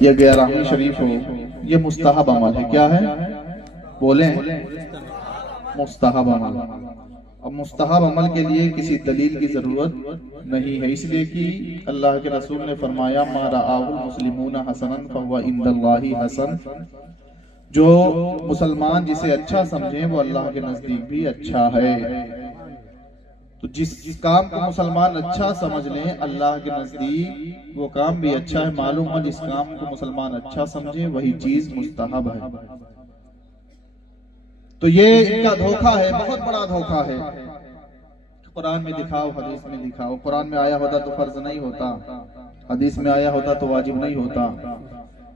یا 11ویں شریف ہو، یہ مستحب عمل ہے۔ کیا ہے؟ بولیں، مستحب عمل۔ اب مستحب عمل کے لیے کسی دلیل کی ضرورت نہیں ہے، اس لیے کہ اللہ کے رسول نے فرمایا ما رآہ المسلمون حسنا فهو عند اللہ حسن، جو مسلمان جسے اچھا سمجھیں وہ اللہ کے نزدیک بھی اچھا ہے۔ تو جس کام کو مسلمان اچھا سمجھ لیں اللہ کے نزدیک وہ کام بھی اچھا ہے۔ معلوم ہے جس کام کو مسلمان اچھا سمجھے وہی چیز مستحب ہے۔ تو یہ ان کا دھوکہ ہے، بہت بڑا دھوکہ ہے۔ قرآن میں دکھاؤ، حدیث میں دکھاؤ۔ قرآن میں آیا ہوتا تو فرض نہیں ہوتا، حدیث میں آیا ہوتا تو واجب نہیں ہوتا،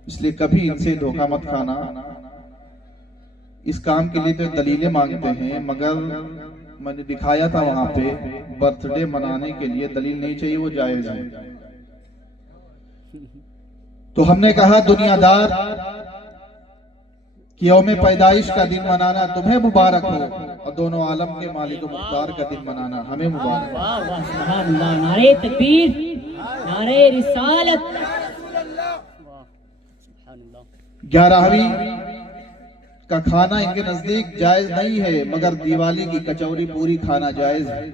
اس لیے کبھی ان سے دھوکہ مت کھانا۔ اس کام کے لیے تو دلیلیں مانگتے ہیں، مگر میں نے دکھایا تھا وہاں پہ برتھ ڈے منانے کے لیے دلیل نہیں چاہیے، وہ جائز ہے۔ تو ہم نے کہا دنیا دار کہ یوم پیدائش کا دن منانا تمہیں مبارک ہو، اور دونوں عالم کے مالک و مختار کا دن منانا ہمیں مبارک ہو۔ سبحان اللہ، نعرہ تکبیر، نعرہ رسالت۔ 11ویں کا کھانا ان کے نزدیک جائز نہیں ہے، مگر دیوالی کی کچوری پوری کھانا جائز ہے۔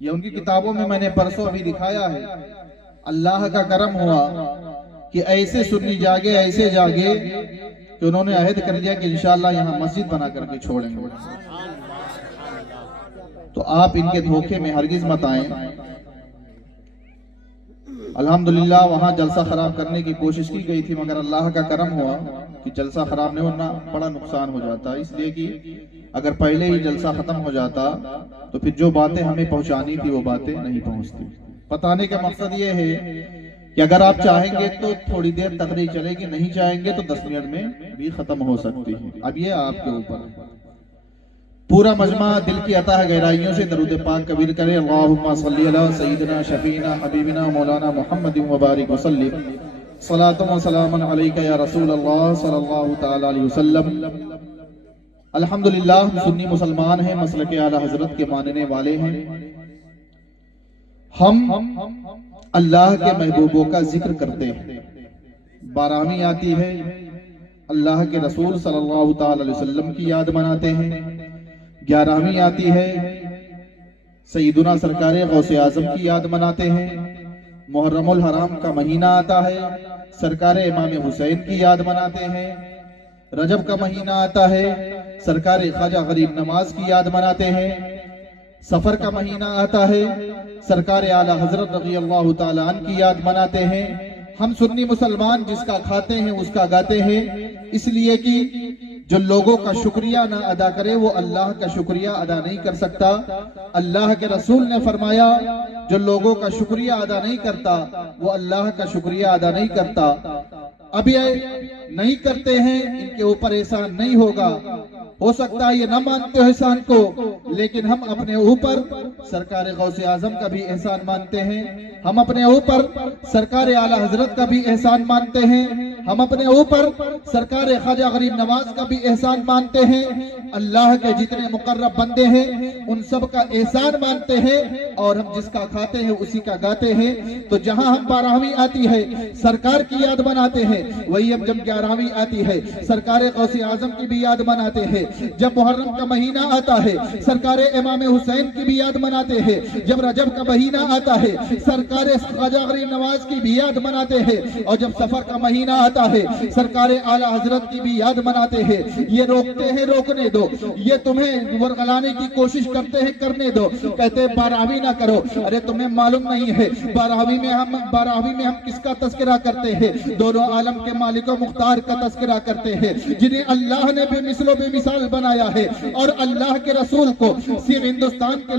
یہ ان کی کتابوں میں میں نے پرسوں ابھی دکھایا ہے۔ اللہ کا کرم ہوا کہ ایسے سنی جاگے، ایسے جاگے کہ انہوں نے عہد کر لیا کہ انشاءاللہ یہاں مسجد بنا کر کے چھوڑیں گے۔ تو آپ ان کے دھوکے میں ہرگز مت آئیں۔ الحمدللہ وہاں جلسہ خراب کرنے کی کوشش کی گئی تھی، مگر اللہ کا کرم ہوا کہ جلسہ خراب نہیں ہونا، بڑا نقصان ہو جاتا، اس لیے کہ اگر پہلے ہی جلسہ ختم ہو جاتا تو پھر جو باتیں ہمیں پہنچانی تھی وہ باتیں نہیں پہنچتی۔ بتانے کا مقصد یہ ہے کہ اگر آپ چاہیں گے تو تھوڑی دیر تقریر چلے گی، نہیں چاہیں گے تو 10 منٹ میں بھی ختم ہو سکتی ہے۔ اب یہ آپ کے اوپر ہے۔ پورا مجمع دل کی عطا گہرائیوں سے درود پاک کبیر کرے۔ اللہم صلی علی سیدنا شفینا حبیبنا مولانا محمد مبارک وسلم، صلاۃ و سلام علیک یا رسول اللہ صلی اللہ تعالی علیہ وسلم۔ الحمدللہ ہم سنی مسلمان ہیں، مسلک اعلیٰ حضرت کے ماننے والے ہیں۔ ہم اللہ کے محبوبوں کا ذکر کرتے ہیں۔ 12ویں آتی ہے، اللہ کے رسول صلی اللہ تعالی علیہ وسلم کی یاد مناتے ہیں۔ 11ویں آتی ہے، سیدنا سرکار غوث اعظم کی یاد مناتے ہیں۔ محرم الحرام کا مہینہ آتا ہے، سرکار امام حسین کی یاد مناتے ہیں۔ رجب کا مہینہ آتا ہے، سرکار خواجہ غریب نواز کی یاد مناتے ہیں۔ سفر کا مہینہ آتا ہے، سرکار اعلیٰ حضرت رضی اللہ تعالیٰ عنہ کی یاد مناتے ہیں۔ ہم سنی مسلمان جس کا کھاتے ہیں اس کا گاتے ہیں، اس لیے کہ جو لوگوں کا شکریہ نہ ادا کرے وہ اللہ کا شکریہ ادا نہیں کر سکتا۔ اللہ کے رسول نے فرمایا جو لوگوں کا شکریہ ادا نہیں کرتا وہ اللہ کا شکریہ ادا نہیں کرتا۔ اب یہ نہیں کرتے ہیں، ان کے اوپر احسان نہیں ہوگا۔ ہو سکتا ہے یہ نہ مانتے ہو احسان کو، لیکن ہم اپنے اوپر سرکار غوث اعظم کا بھی احسان مانتے ہیں، ہم اپنے اوپر سرکار اعلیٰ حضرت کا بھی احسان مانتے ہیں، ہم اپنے اوپر سرکار خواجہ غریب نواز کا بھی احسان مانتے ہیں۔ اللہ کے جتنے مقرب بندے ہیں ان سب کا احسان مانتے ہیں، اور ہم جس کا کھاتے ہیں اسی کا گاتے ہیں۔ تو جہاں ہم 12ویں آتی ہے سرکار کی یاد مناتے ہیں، وہی اب جب 11ویں آتی ہے سرکار غوث اعظم کی بھی یاد مناتے ہیں۔ جب محرم کا مہینہ آتا ہے سرکار امام حسین کی بھی یاد مناتے ہیں۔ جب رجب کا مہینہ آتا ہے سرکار خواجہ غریب نواز کی بھی یاد مناتے ہیں، اور جب سفر کا مہینہ آتا ہے سرکار اعلیٰ حضرت کی بھی یاد مناتے ہیں۔ یہ روکتے ہیں، روکنے دو، یہ تمہیں ورغلانے کی کوشش کرتے ہیں، کرنے دو، کہتے ہیں 12ویں نہ کرو۔ ارے تمہیں معلوم نہیں ہے 12ویں میں ہم کس کا تذکرہ کرتے ہیں؟ دونوں عالم کے مالک و مختار کا تذکرہ کرتے ہیں، جنہیں اللہ نے بے مثل و بے مثال بنایا ہے، اور اللہ کے رسول کو صرف ہندوستان کے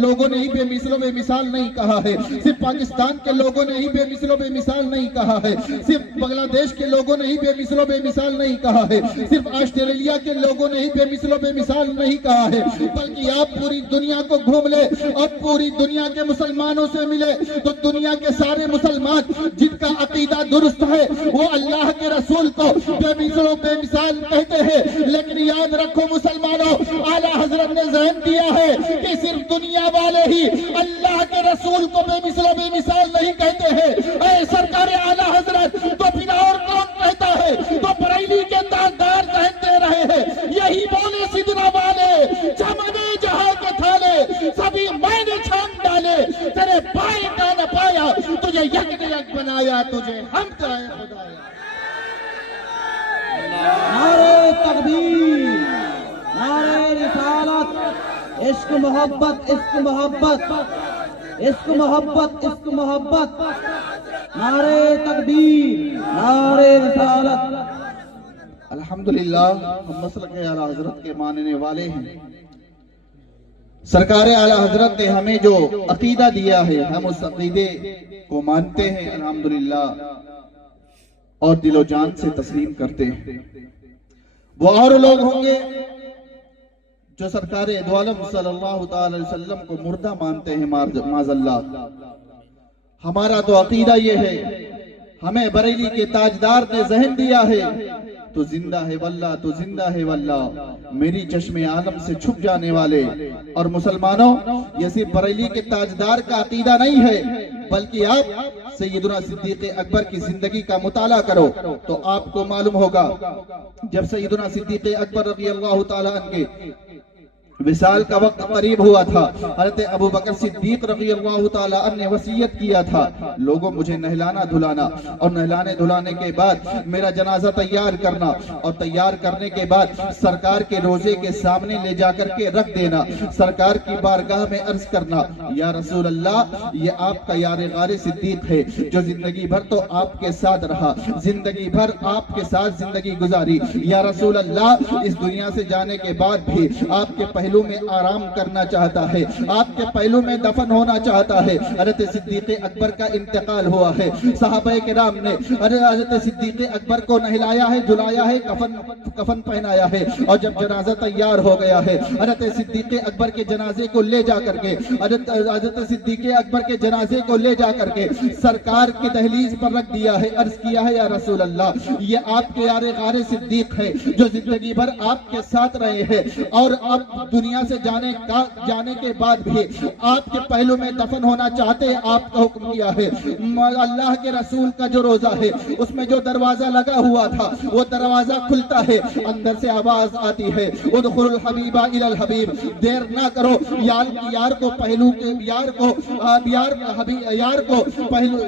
لوگوں نے ہی بے مثل و بے مثال نہیں کہا ہے، صرف پاکستان کے لوگوں نے ہی بے مثل و بے مثال نہیں کہا ہے، صرف بنگلہ دیش کے لوگوں نے ہی بے مثل و بے مثال نہیں کہا ہے، صرف آسٹریلیا کے لوگوں نے ہی بے مثل و بے مثال نہیں کہا ہے، بلکہ آپ پوری دنیا کو گھوم لے اور پوری دنیا کے مسلمانوں سے ملے تو دنیا کے سارے مسلمان جن کا عقیدہ درست ہے وہ اللہ کے رسول کو بے مثل و بے مثال کہتے ہیں۔ لیکن یاد رکھو مسلمانوں، اعلیٰ حضرت نے ذہن دیا ہے کہ صرف دنیا والے ہی اللہ کے رسول کو بے مثل و بے مثال نہیں کہتے ہیں۔ اے سرکار اعلیٰ حضرت تو خدایا تجھے حمد ہے خدایا۔ نعرہ تکبیر، نعرہ رسالت، عشق محبت، عشق محبت، عشق محبت، عشق محبت، نعرہ تکبیر، نعرہ رسالت۔ الحمدللہ ہم مسلک اعلیٰ حضرت کے ماننے والے ہیں۔ سرکار اعلیٰ حضرت نے ہمیں جو عقیدہ دیا ہے ہم اس عقیدے کو مانتے ہیں الحمدللہ اور دل و جان سے تسلیم کرتے ہیں۔ وہ اور لوگ ہوں گے جو سرکار دو عالم صلی اللہ تعالی علیہ وسلم کو مردہ مانتے ہیں معاذ اللہ۔ ہمارا تو عقیدہ یہ ہے، ہمیں بریلی کے تاجدار نے ذہن دیا ہے، تو زندہ ہے واللہ، تو زندہ ہے واللہ، میری چشم عالم سے چھپ جانے والے۔ اور مسلمانوں، یہ صرف بریلی کے تاجدار کا عقیدہ نہیں ہے، بلکہ آپ سیدنا صدیق اکبر کی زندگی کا مطالعہ کرو تو آپ کو معلوم ہوگا جب سیدنا صدیق اکبر رضی اللہ تعالیٰ عنہ کے وصال کا وقت قریب ہوا تھا، حضرت ابو بکر صدیق رضی اللہ تعالیٰ عنہ نے وصیت کیا تھا، لوگوں مجھے نہلانا دھلانا اور نہلانے دھلانے کے بعد میرا جنازہ تیار کرنا، اور تیار کرنے کے بعد سرکار کے روزے کے سامنے لے جا کر کے رکھ دینا، سرکار کی بارگاہ میں عرض کرنا، یا رسول اللہ یہ آپ کا یار غار صدیق ہے جو زندگی بھر تو آپ کے ساتھ رہا، زندگی بھر آپ کے ساتھ زندگی گزاری، یا رسول اللہ اس دنیا سے جانے کے بعد بھی آپ کے پہلو میں آرام کرنا چاہتا ہے، آپ کے پہلو میں دفن ہونا چاہتا ہے۔ حضرت صدیق اکبر کا انتقال ہوا ہے، صحابہ کرام نے حضرت صدیق اکبر کو نہلایا ہے، دھلایا ہے، کفن پہنایا ہے، اور جب جنازہ تیار ہو گیا ہے حضرت صدیق اکبر کے جنازے کو لے جا کر کے حضرت صدیق اکبر کے جنازے کو لے جا کر کے سرکار کی دہلیز پر رکھ دیا ہے، عرض کیا ہے یا رسول اللہ یہ آپ کے یار غار صدیق ہے جو زندگی بھر آپ کے ساتھ رہے ہیں، اور اب دنیا سے جانے کے بعد بھی آپ کے پہلو میں دفن ہونا چاہتے ہیں، آپ کا حکم کیا ہے۔ اللہ کے رسول کا جو روزہ ہے اس میں جو دروازہ لگا ہوا تھا وہ دروازہ کھلتا ہے، اندر سے آواز آتی ہے ادخل الحبیب الی الحبیب، دیر نہ کرو، یار کو پہلو کے یار کو پہلو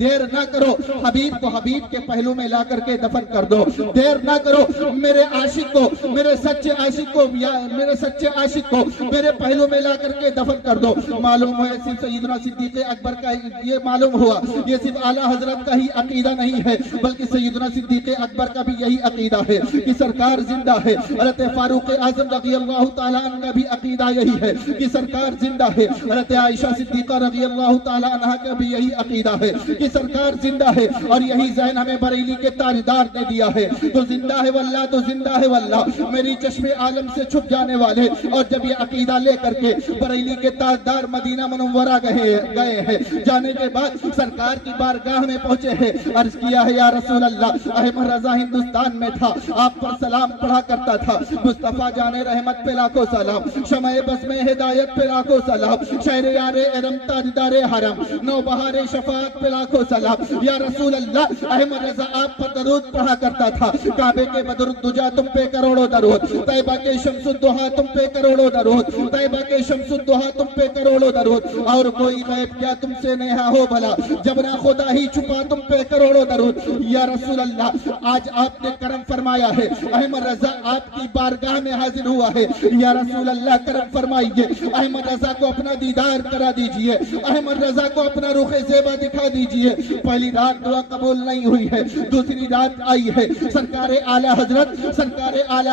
دیر نہ کرو، حبیب کو حبیب کے پہلو میں لا کر کے دفن کر دو، دیر نہ کرو، میرے عاشق کو، میرے سچے عاشق کو، میرے سچے عاشق کو میرے پہلو میں لا کر کے دفن کر دو۔ معلوم ہے صرف سیدنا صدیق اکبر کا یہ معلوم ہوا، یہ صرف اعلیٰ حضرت کا ہی عقیدہ نہیں ہے بلکہ سیدنا صدیق اکبر کا بھی یہی عقیدہ ہے کہ سرکار زندہ ہے۔ حضرت فاروق اعظم رضی اللہ تعالیٰ عنہ کا بھی عقیدہ یہی ہے کہ سرکار زندہ ہے۔ حضرت عائشہ صدیقہ رضی اللہ تعالیٰ عنہ کا بھی یہی عقیدہ ہے کہ سرکار زندہ ہے، اور یہی ذہن ہمیں بریلی کے تاجدار نے دیا ہے، تو زندہ ہے واللہ، تو زندہ ہے واللہ، میری چشم عالم سے چھپ جانے والے۔ اور جب یہ عقیدہ لے کر کے بریلی کے تاجدار مدینہ منورہ گئے ہیں، جانے کے بعد سرکار کی بارگاہ میں پہنچے ہیں، عرض کیا ہے یا رسول اللہ احمد رضا ہندوستان میں تھا، آپ پر سلام پڑھا کرتا تھا، مصطفیٰ جان رحمت پہ لاکھوں سلام، شمع بس میں ہدایت پہ لاکھوں سلام، شہر یار ارم تاجدار حرم، نو بہار شفاعت پہ لاکھوں سلام، یا رسول اللہ احمد رضا آپ پر درود پڑھا کرتا تھا، کعبے کے بدر الدجا تم پہ کروڑوں درود، طیبہ کے شمس الدحا تم پہ کروڑوں درود، طیبہ کے شمس الدحا تم پہ کروڑوں درود، اور کوئی غیب کیا تم سے نیہا ہو بھلا، جب نہ خدا ہی چھپا تم پہ کروڑوں درود۔ یا رسول اللہ آج آپ نے کرم فرمایا ہے، احمد رضا آپ کی بارگاہ میں حاضر ہوا ہے، یا رسول اللہ کرم فرمائیے، احمد رضا کو اپنا دیدار کرا دیجئے، احمد رضا کو اپنا رخ زیبا دکھا دیجئے۔ پہلی رات دعا قبول نہیں ہوئی ہے، دوسری رات آئی ہے، سرکار اعلیٰ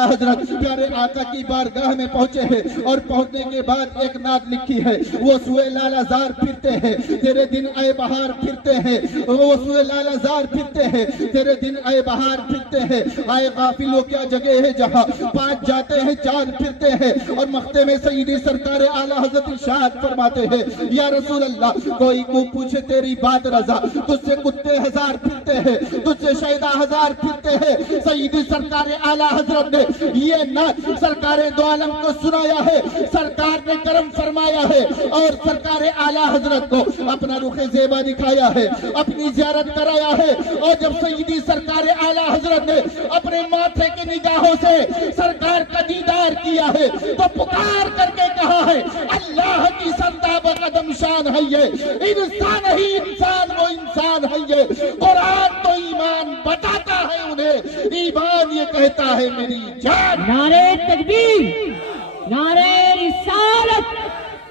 حضرت پیارے آقا کی بارگاہ میں پہنچے ہیں، اور پہنچنے کے بعد ایک نعت لکھی ہے، وہ سوئے لالہ زار پھرتے ہیں تیرے دن اے بہار پھرتے ہیں، وہ سوئے لالہ زار پھرتے ہیں تیرے دن اے بہار پھرتے ہیں، آئے غافلوں کیا جگہ ہے جہاں پانچ جاتے ہیں چار پھرتے ہیں، اور مختے میں سیدی سرکار اعلیٰ حضرت ارشاد فرماتے ہیں یا رسول اللہ کوئی کو پوچھے تیری بات رضا، تجھ سے کتے ہزار پھرتے ہیں، تجھ سے شیدا ہزار پھرتے ہیں، سیدی سرکار اعلیٰ حضرت نے یہ نعت سرکار دو عالم کو سنایا ہے، سرکار نے کرم فرمایا ہے اور سرکار اعلیٰ حضرت کو اپنا رخ زیبا دکھایا ہے، اپنی زیارت کرایا ہے۔ اور جب سیدی سرکار اعلیٰ حضرت نے اپنے ماتھے کی نگاہوں سے سرکار کا دیدار کیا ہے تو پکار کر کے کہا ہے اللہ کی سرداب قدم شان ہے یہ، انسان ہی انسان وہ انسان ہے یہ، قرآن تو ایمان بتاتا ہے انہیں، ایمان یہ کہتا ہے میری جان۔ نعرہ تکبیر، نعرہ رسالت،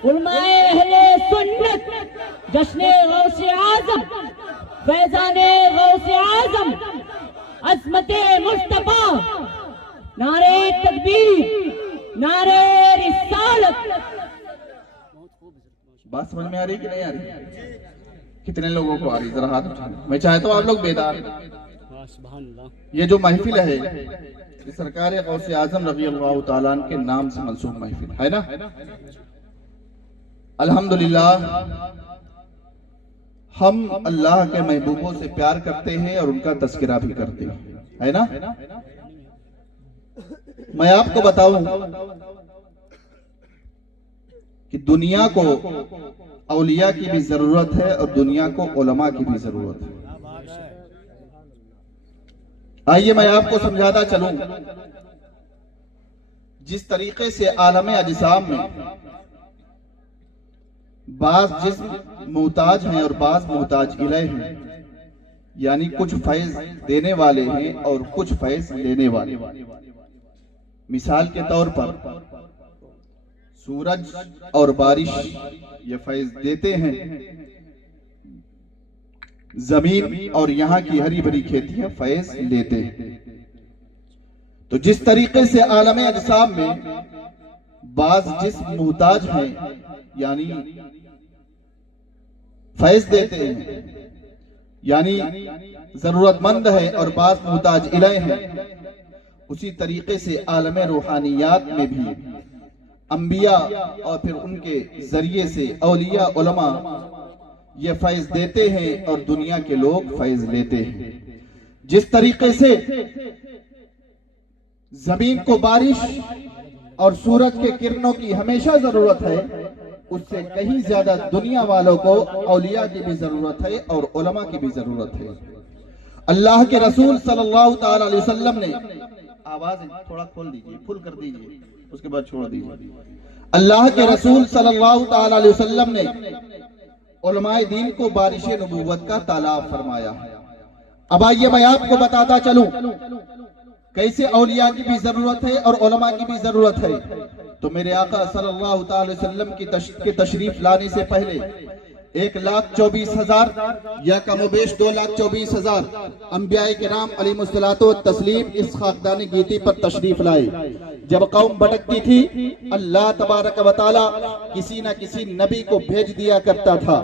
علماء اہل سنت، جشن غوث اعظم، فیضان غوث اعظم، عظمت مصطفیٰ، نعرہ تکبیر، نعرہ رسالت۔ بات سمجھ میں آ رہی کہ نہیں آ رہی؟ کتنے لوگوں کو آ رہی؟ ذرا ہاتھ اٹھائیں، میں چاہتا ہوں آپ لوگ بیدار۔ یہ جو محفل ہے یہ سرکار غوث اعظم رضی اللہ تعالیٰ عنہ کے نام سے منسوب محفل ہے نا۔ الحمدللہ ہم اللہ کے محبوبوں سے پیار کرتے ہیں اور ان کا تذکرہ بھی کرتے ہیں، ہے نا۔ میں آپ کو بتاؤں کہ دنیا کو اولیاء کی بھی ضرورت ہے اور دنیا کو علماء کی بھی ضرورت ہے۔ آئیے میں آپ کو سمجھاتا چلوں، جس طریقے سے عالم اجسام میں بعض جسم محتاج ہیں اور بعض محتاج الیہ ہیں، یعنی کچھ فیض دینے والے ہیں اور کچھ فیض لینے والے۔ مثال کے طور پر سورج اور بارش یہ فیض دیتے ہیں، زمین اور یہاں کی ہری بھری کھیتیاں فیض لیتے ہیں۔ تو جس طریقے سے عالم اجسام میں بعض جسم محتاج ہیں یعنی فیض دیتے ہیں، یعنی ضرورت مند ہے اور بعض محتاج الیہ ہیں، اسی طریقے سے عالم روحانیات میں بھی انبیاء اور پھر ان کے ذریعے سے اولیاء علماء یہ فیض دیتے ہیں اور دنیا کے لوگ فیض لیتے ہیں۔ جس طریقے سے زمین کو بارش اور سورج کے کرنوں کی ہمیشہ ضرورت ہے، اس سے کہیں زیادہ دنیا والوں کو اولیاء کی بھی ضرورت ہے اور علماء کی بھی ضرورت ہے۔ اللہ کے رسول صلی اللہ تعالی علیہ وسلم نے، آواز تھوڑا کھول دیجئے، فل کر دیجئے، اس کے بعد چھوڑ دیجئے۔ اللہ کے رسول صلی اللہ تعالی علیہ وسلم نے علماء دین کو بارش نبوت کا طالاب فرمایا۔ اب آئیے میں آپ کو بتاتا چلوں کیسے اولیاء کی بھی ضرورت ہے اور علماء کی بھی ضرورت ہے۔ تو میرے آقا صلی اللہ تعالی وسلم کی تشریف لانے سے پہلے 1,24,000 یا کم و بیش 2,24,000 انبیاء کرام علیہ الصلوۃ والتسلیم اس خاکدان گیتی پر تشریف لائے۔ جب قوم بھٹکتی تھی اللہ تبارک و تعالی کسی نہ کسی نبی کو بھیج دیا کرتا تھا،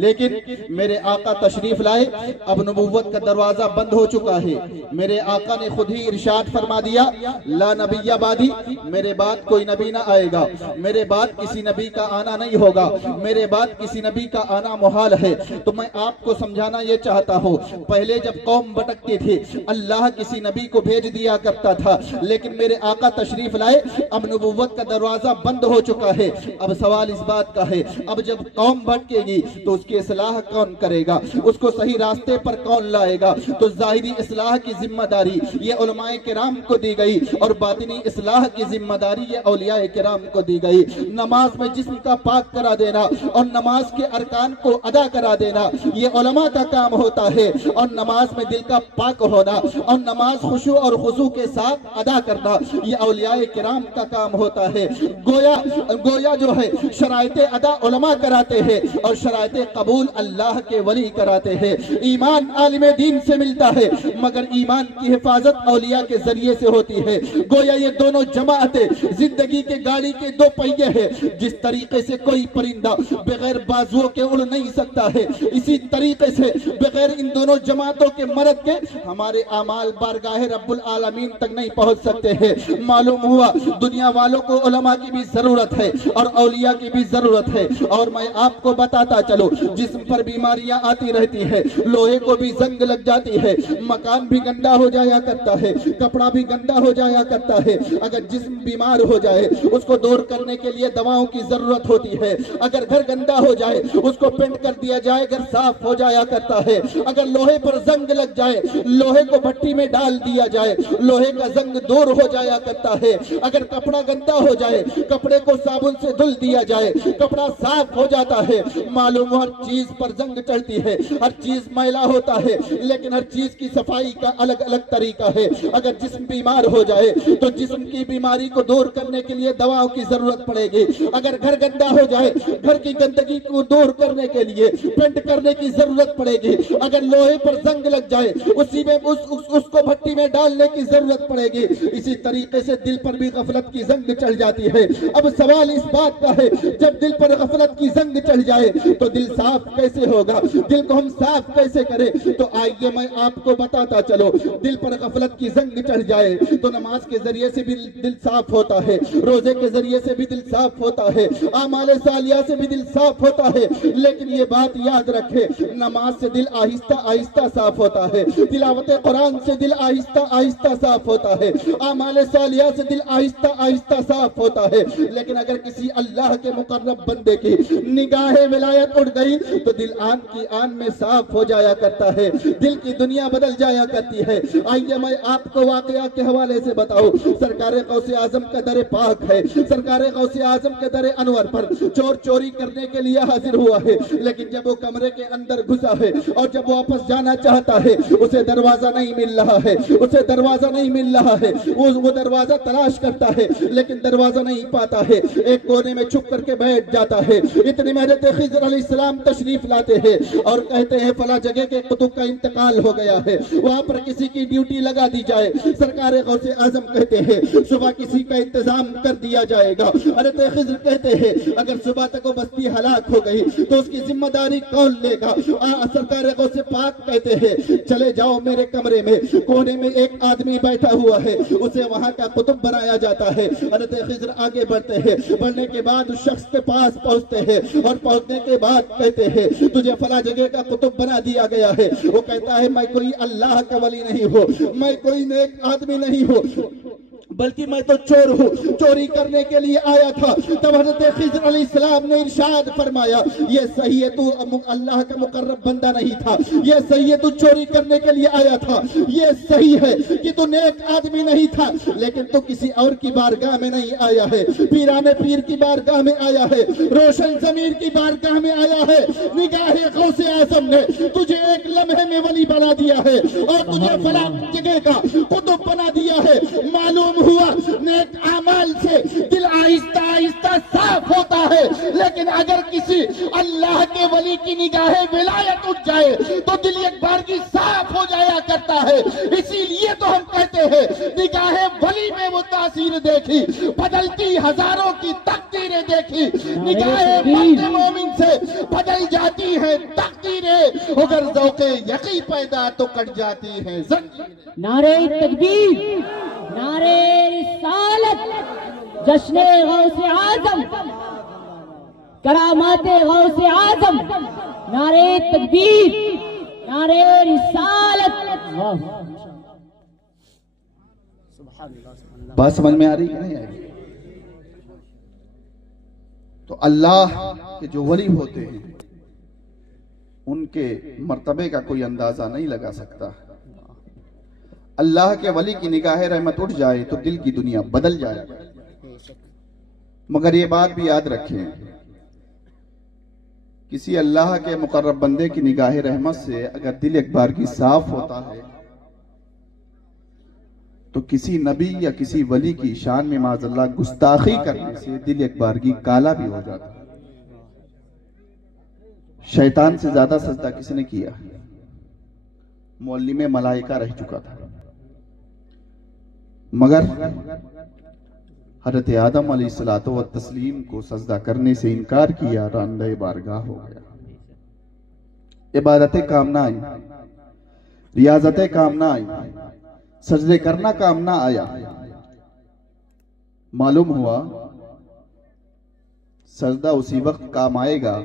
لیکن میرے آقا تشریف لائے، اب نبوت کا دروازہ بند ہو چکا ہے۔ میرے آقا نے خود ہی ارشاد فرما دیا لا نبی بعدی، میرے بعد کوئی نبی نہ آئے گا، میرے بعد کسی نبی کا آنا نہیں ہوگا، میرے بعد کسی نبی کا آنا محال ہے۔ تو میں آپ کو سمجھانا یہ چاہتا ہوں، پہلے جب قوم بھٹکتی تھی اللہ کسی نبی کو بھیج دیا کرتا تھا، لیکن میرے آقا تشریف لائے، اب نبوت کا دروازہ بند ہو چکا ہے۔ اب سوال اس بات کا ہے، اب جب قوم بھٹکے گی تو اس کی اصلاح کون کرے گا، اس کو صحیح راستے پر کون لائے گا؟ تو ظاہری اصلاح کی ذمہ داری یہ علماء کرام کو دی گئی اور باطنی اصلاح کی ذمہ داری یہ اولیاء کرام کو دی گئی۔ نماز میں جسم کا پاک کرا دینا اور نماز کے ارکان کو ادا کرا دینا یہ علماء کا کام ہوتا ہے، اور نماز میں دل کا پاک ہونا اور نماز خشوع اور خضوع کے ساتھ ادا کرنا یہ اولیاء کرام کا کام ہوتا ہے۔ گویا جو ہے شرائط ادا علماء کراتے ہیں اور شرائط قبول اللہ کے ولی کراتے ہیں۔ ایمان عالم دین سے ملتا ہے مگر ایمان کی حفاظت اولیاء کے ذریعے سے ہوتی ہے۔ گویا یہ دونوں جماعتیں زندگی کے گاڑی کے دو پہیے ہیں، جس طریقے سے کوئی پرندہ بغیر بازوؤں کے اڑ نہیں سکتا ہے، اسی طریقے سے بغیر ان دونوں جماعتوں کے مرد کے ہمارے اعمال بارگاہ رب العالمین تک نہیں پہنچ سکتے ہیں۔ معلوم معلوم ہوا دنیا والوں کو علماء کی بھی ضرورت ہے اور اولیاء کی بھی ضرورت ہے. اور میں آپ کو بتاتا چلو جسم پر بیماریاں آتی رہتی ہے, لوہے کو بھی زنگ لگ جاتی ہے, مکان بھی گندا ہو جایا کرتا ہے, کپڑا بھی گندا ہو جایا کرتا ہے. اگر جسم بیمار ہو جائے اس کو دور کرنے کے لیے دواؤں کی ضرورت ہوتی ہے. اگر گھر گندا ہو جائے اس کو پینٹ کر دیا جائے, گھر صاف ہو جایا کرتا ہے. اگر لوہے پر زنگ لگ جائے, لوہے کو بھٹی میں ڈال دیا جائے, لوہے کا زنگ دور ہو جایا کرتا ہے. اگر کپڑا گندا ہو جائے, کپڑے کو صابن سے دھل دیا جائے, کپڑا صاف ہو جاتا ہے. معلوم ہر چیز پر زنگ چڑھتی ہے, ہر چیز میلا ہوتا ہے, لیکن ہر چیز کی صفائی کا الگ الگ طریقہ ہے. اگر جسم بیمار ہو جائے تو جسم کی بیماری کو دور کرنے کے لیے دواؤں کی ضرورت پڑے گی. اگر گھر گندا ہو جائے, گھر کی گندگی کو دور کرنے کے لیے پینٹ کرنے کی ضرورت پڑے گی. اگر لوہے پر زنگ لگ جائے اسی میں اس کو بھٹی میں ڈالنے کی ضرورت پڑے گی. اسی طریقے سے دل پر بھی غفلت کی زنگ چڑھ جاتی ہے. اب سوال اس بات کا ہے, جب دل پر غفلت کی زنگ چڑھ جائے تو دل صاف کیسے ہوگا, دل کو ہم صاف کیسے کریں؟ تو آئیے میں آپ کو بتاتا چلو. دل پر غفلت کی زنگ چڑھ جائے تو نماز کے ذریعے سے بھی دل صاف ہوتا ہے, روزے کے ذریعے سے بھی دل صاف ہوتا ہے, اعمال صالحہ سے بھی دل صاف ہوتا ہے. لیکن یہ بات یاد رکھے, نماز سے دل آہستہ آہستہ صاف ہوتا ہے, تلاوت قرآن سے دل آہستہ آہستہ صاف ہوتا ہے, اعمال صالحہ سے دل آہستہ آہستہ صاف ہوتا ہے. لیکن اگر کسی اللہ کے مقرب بندے کی نگاہ ولایت اٹھ گئی تو دل آن کی آن میں صاف ہو جایا کرتا ہے, دل کی دنیا بدل جایا کرتی ہے. آئیے میں آپ کو واقعہ کے حوالے سے بتاؤں. سرکار غوث اعظم کا در پاک ہے, سرکار غوث اعظم کے در انور پر چور چوری کرنے کے لیے حاضر ہوا ہے. لیکن جب وہ کمرے کے اندر گھسا ہے اور جب واپس جانا چاہتا ہے اسے دروازہ نہیں مل رہا ہے, اسے دروازہ نہیں مل رہا ہے. وہ دروازہ تلاش کرتا ہے لیکن دروازہ نہیں پاتا ہے. ایک کونے میں چھپ کر کے بیٹھ جاتا ہے. اتنی میں حضرت خضر علیہ السلام تشریف لاتے ہیں اور کہتے ہیں فلاں جگہ کے قطب کا انتقال ہو گیا ہے, وہاں پر کسی کی ڈیوٹی لگا دی جائے. سرکار غوث اعظم کہتے ہیں صبح کسی کا انتظام کر دیا جائے گا. حضرت خضر کہتے ہیں اگر صبح تک وہ بستی ہلاک ہو گئی تو اس کی ذمہ داری کون لے گا؟ سرکار غوث پاک کہتے ہیں چلے جاؤ میرے کمرے میں, کونے میں ایک آدمی بیٹھا ہوا ہے, اسے وہاں کا قطب بنایا جاتا ہے. حضرت خضر آگے بڑھتے ہیں, بڑھنے کے بعد اس شخص کے پاس پہنچتے ہیں اور پہنچنے کے بعد کہتے ہیں تجھے فلاں جگہ کا قطب بنا دیا گیا ہے. وہ کہتا ہے میں کوئی اللہ کا ولی نہیں ہوں, میں کوئی نیک آدمی نہیں ہوں, بلکہ میں تو چور ہوں, چوری کرنے کے لیے آیا تھا. تب حضرت خضر علیہ السلام نے ارشاد فرمایا یہ صحیح ہے تو اللہ کا مقرب بندہ نہیں تھا, یہ صحیح ہے تو چوری کرنے کے لیے آیا تھا, یہ صحیح ہے کہ تو نیک آدمی نہیں تھا, لیکن تو کسی اور کی بارگاہ میں نہیں آیا ہے, پیران پیر کی بارگاہ میں آیا ہے, روشن ضمیر کی بارگاہ میں آیا ہے. نگاہ غوث اعظم نے تجھے ایک لمحے میں ولی بنا دیا ہے اور تجھے فلاں جگہ کا قطب بنا دیا ہے. معلوم ہوا نیک اعمال سے دل آہستہ آہستہ صاف ہوتا ہے, لیکن اگر کسی اللہ کے ولی کی نگاہ ولایت اٹھ جائے تو دل ایک بار کی صاف ہو جایا کرتا ہے. اسی لیے تو ہم کہتے ہیں نگاہ ولی میں وہ تاثیر دیکھی, بدلتی ہزاروں کی تقدیریں دیکھی. نگاہ مرد مومن سے بدل جاتی ہیں تقدیریں, اگر ذوق یقین پیدا تو کٹ جاتی ہیں زنجیریں. نعرہ تکبیر, نعرہ رسالت, جشن غوث اعظم, کرامات غوث اعظم, نعرہ تکبیر, نعرہ رسالت. بات سمجھ میں آ رہی کہ نہیں آ رہی؟ تو اللہ کے جو ولی ہوتے ہیں ان کے مرتبے کا کوئی اندازہ نہیں لگا سکتا. اللہ کے ولی کی نگاہ رحمت اٹھ جائے تو دل کی دنیا بدل جائے. مگر یہ بات بھی یاد رکھیں, کسی اللہ کے مقرب بندے کی نگاہ رحمت سے اگر دل ایک بار کی صاف ہوتا ہے تو کسی نبی یا کسی ولی کی شان میں معاذ اللہ گستاخی کرنے سے دل ایک بار کی کالا بھی ہو جاتا ہے. شیطان سے زیادہ سجدہ کس نے کیا؟ معلم ملائکہ رہ چکا تھا, مگر حضرت آدم علیہ الصلوۃ والتسلیم کو سجدہ کرنے سے انکار کیا, راندہ بارگاہ ہو گیا. عبادتیں کام نہ آئی, ریاضتیں کام نہ آئی, سجدے کرنا کام نہ آیا. معلوم ہوا سجدہ اسی وقت کام آئے گا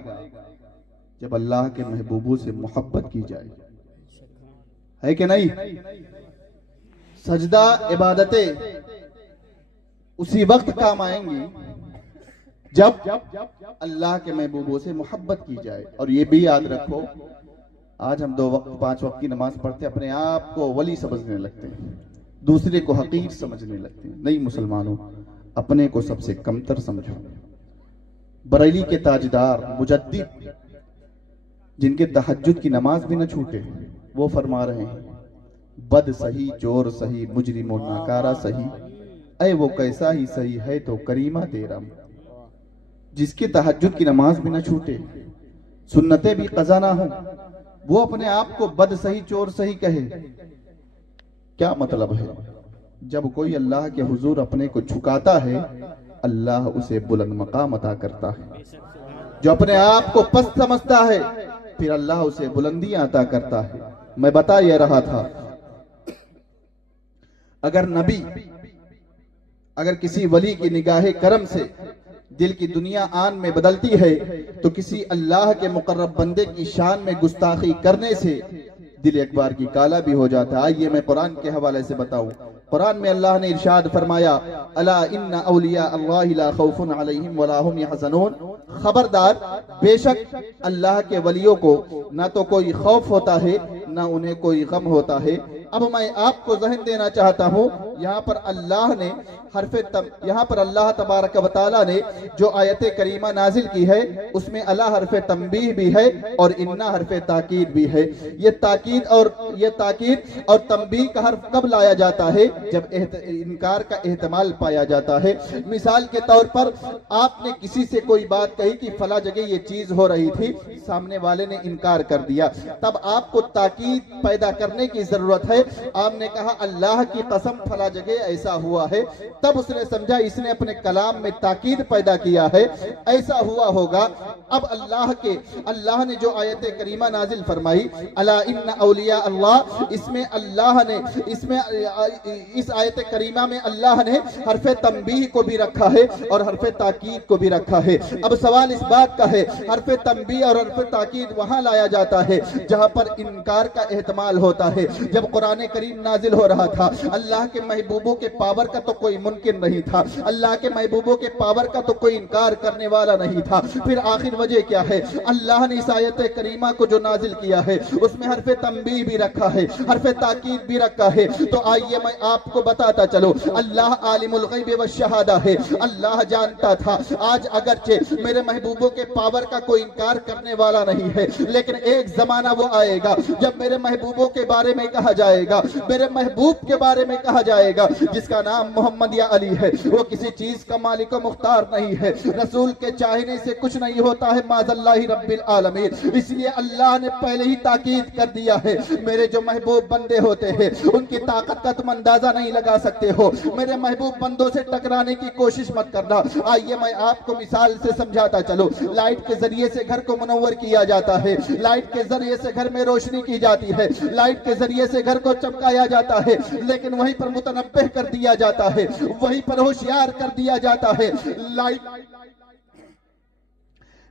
جب اللہ کے محبوبوں سے محبت کی جائے، ہے کہ نہیں؟ سجدہ عبادتیں اسی وقت کام آئیں گی جب اللہ کے محبوبوں سے محبت کی جائے۔ اور یہ بھی یاد رکھو، آج ہم 5 وقت کی نماز پڑھتے اپنے آپ کو ولی سمجھنے لگتے ہیں، دوسرے کو حقیر سمجھنے لگتے ہیں۔ نہیں مسلمانوں، اپنے کو سب سے کمتر سمجھو۔ بریلی کے تاجدار مجدد جن کے تہجد کی نماز بھی نہ چھوٹے، وہ فرما رہے ہیں بد سہی چور سہی مجرم و ناکارہ سہی، اے وہ کیسا ہی سہی ہے تو کریمہ تیرا۔ جس کے تہجد کی نماز بھی نہ چھوٹے، سنتیں بھی قضا نہ ہوں، وہ اپنے آپ کو بد سہی چور سہی کہے، کیا مطلب ہے؟ جب کوئی اللہ کے حضور اپنے کو جھکاتا ہے، اللہ اسے بلند مقام عطا کرتا ہے۔ جو اپنے آپ کو پست سمجھتا ہے، پھر اللہ اسے بلندیاں عطا کرتا ہے۔ میں بتا یہ رہا تھا، اگر کسی ولی کی نگاہ کرم سے دل کی دنیا آن میں بدلتی ہے، تو کسی اللہ کے مقرب بندے کی شان میں گستاخی کرنے سے دل ایک بار کی کالا بھی ہو جاتا ہے۔ آئیے میں قرآن کے حوالے سے بتاؤں۔ قرآن میں اللہ نے ارشاد فرمایا، الا ان اولیاء اللہ لا خوف علیہم ولا هم يحزنون، خبردار بے شک اللہ کے ولیوں کو نہ تو کوئی خوف ہوتا ہے نہ انہیں کوئی غم ہوتا ہے۔ اب میں آپ کو ذہن دینا چاہتا ہوں، یہاں پر اللہ تبارک و تعالیٰ نے جو آیت کریمہ نازل کی ہے، اس میں الا حرف تنبیہ بھی ہے اور انا حرف تاکید بھی ہے۔ یہ تاکید اور تنبیہ کا حرف کب لایا جاتا ہے؟ جب انکار کا احتمال پایا جاتا ہے۔ مثال کے طور پر آپ نے کسی سے کوئی بات کہی کہ فلاں جگہ یہ چیز ہو رہی تھی، سامنے والے نے انکار کر دیا، تب آپ کو تاکید پیدا کرنے کی ضرورت ہے۔ آپ نے کہا اللہ کی قسم فلاں جگہ ایسا ہوا ہے، تب اس نے سمجھا اس نے اپنے کلام میں تاکید پیدا کیا ہے، ایسا ہوا ہوگا۔ اب اللہ نے جو آیت کریمہ نازل فرمائی الا ان اولیاء اللہ، اس آیت کریمہ میں اللہ نے حرف تنبیہ کو بھی رکھا ہے اور حرف تاکید کو بھی رکھا ہے۔ اب سوال اس بات کا ہے، حرف تنبیہ اور حرف تاکید وہاں لایا جاتا ہے جہاں پر انکار کا احتمال ہوتا ہے۔ جب قرآن کریم نازل ہو رہا تھا، اللہ کے محبوبوں کے پاور کا تو کوئی منکر نہیں تھا، اللہ کے محبوبوں کے پاور کا تو کوئی انکار کرنے والا نہیں تھا۔ پھر آخر وجہ کیا ہے؟ اللہ نے اس آیت کریمہ کو جو نازل کیا ہے اس میں حرف تنبیہ بھی رکھا ہے، حرف تاکید بھی رکھا ہے۔ تو آئیے میں آپ کو بتاتا چلو، اللہ عالم الغیب والشہادہ ہے، اللہ جانتا تھا آج اگرچہ میرے محبوبوں کے پاور کا کوئی انکار کرنے والا نہیں ہے، لیکن ایک زمانہ وہ آئے گا جب میرے محبوبوں کے بارے میں کہا جائے گا، میرے محبوب کے بارے میں کہا جائے گا جس کا نام محمد یا علی ہے، وہ کسی چیز کا مالک و مختار نہیں ہے، رسول کے چاہنے سے کچھ نہیں ہوتا ہے معاذ اللہ رب العالمین۔ اس لیے اللہ نے پہلے ہی تاکید کر دیا ہے، میرے جو محبوب بندے ہوتے ہیں ان کی طاقت کا تم اندازہ نہیں لگا سکتے ہو، میرے محبوب بندوں سے ٹکرانے کی کوشش مت کرنا۔ آئیے میں آپ کو مثال سے سمجھاتا چلو، لائٹ کے ذریعے سے گھر کو منور کیا جاتا ہے، لائٹ کے ذریعے سے گھر میں روشنی کی جاتی ہے، لائٹ کے ذریعے سے گھر کو چمکایا جاتا ہے، لیکن وہیں پر متنبہ کر دیا جاتا ہے، وہیں پر ہوشیار کر دیا جاتا ہے۔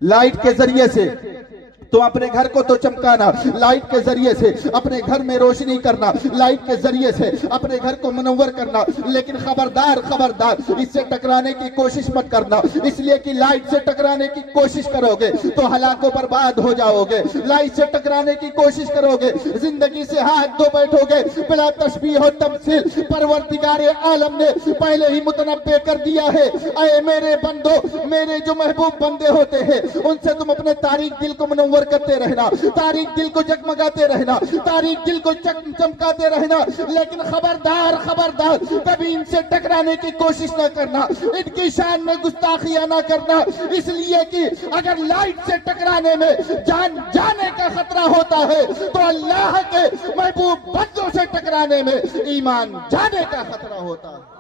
لائٹ کے ذریعے سے تم اپنے گھر کو تو چمکانا، لائٹ کے ذریعے سے اپنے گھر میں روشنی کرنا، لائٹ کے ذریعے سے اپنے گھر کو منور کرنا، لیکن خبردار اس سے ٹکرانے کی کوشش مت کرنا، اس لیے کہ لائٹ سے ٹکرانے کی کوشش کرو گے تو ہلاک و برباد ہو جاؤ گے، لائٹ سے ٹکرانے کی کوشش کرو گے زندگی سے ہاتھ دھو بیٹھو گے بلا تشبیہ و تمثیل۔ پروردگار عالم نے پہلے ہی متنبہ کر دیا ہے، اے میرے بندو، میرے جو محبوب بندے ہوتے ہیں ان سے تم اپنے تاریک دل کو منور کرتے رہنا، تاریک دل کو جگمگاتے رہنا، تاریک دل کو چمکاتے رہنا، لیکن خبردار کبھی ان سے ٹکرانے کی کوشش نہ کرنا، ان کی شان میں گستاخیاں نہ کرنا، اس لیے کہ اگر لائٹ سے ٹکرانے میں جان جانے کا خطرہ ہوتا ہے تو اللہ کے محبوب بندوں سے ٹکرانے میں ایمان جانے کا خطرہ ہوتا ہے۔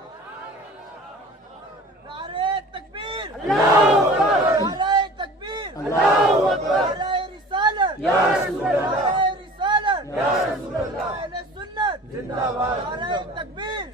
نعرہ تکبیر، اللہ اکبر، نعرہ تکبیر، اللہ اکبر، نعرہ رسالت یا رسول اللہ، نعرہ رسالت یا رسول اللہ، اہل سنت زندہ باد، نعرہ تکبیر،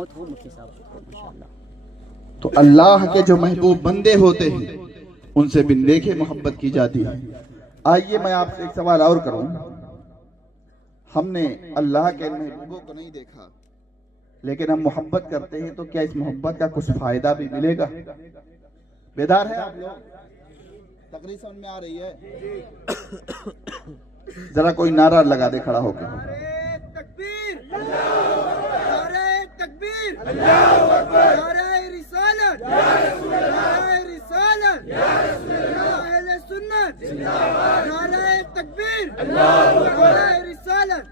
بہت خوب مفتی صاحب ماشاءاللہ. تو اللہ کے جو محبوب بندے ہوتے ہیں ان سے بن دیکھے محبت کی جاتی ہے. آئیے میں آپ سے ایک سوال اور کروں. ہم نے اللہ کے محبوبوں کو نہیں دیکھا لیکن ہم محبت کرتے ہیں تو کیا اس محبت کا کچھ فائدہ بھی ملے گا؟ بیدار ہے آپ لوگ؟ تقریر سمجھ میں آ رہی ہے؟ ذرا کوئی نعرہ لگا دے کھڑا ہو کر. نعرہ تکبیر، نعرہ تکبیر، نعرہ رسالت، نعرہ رسالت، نعرہ اہل سنت، نعرہ تکبیر، نعرہ رسالت.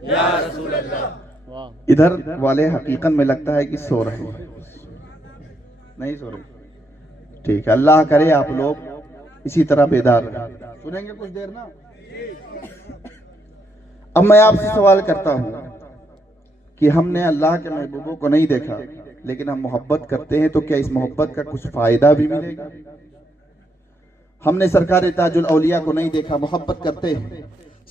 ادھر والے حقیقت میں لگتا ہے کہ سو رہے ہیں. نہیں سو رہے؟ ٹھیک ہے، اللہ کرے آپ لوگ اسی طرح بیدار رہیں. سنیں گے کچھ دیر نا؟ اب میں آپ سے سوال کرتا ہوں کہ ہم نے اللہ کے محبوبوں کو نہیں دیکھا لیکن ہم محبت کرتے ہیں تو کیا اس محبت کا کچھ فائدہ بھی ملے گا؟ ہم نے سرکار تاج الاولیاء کو نہیں دیکھا، محبت کرتے ہیں.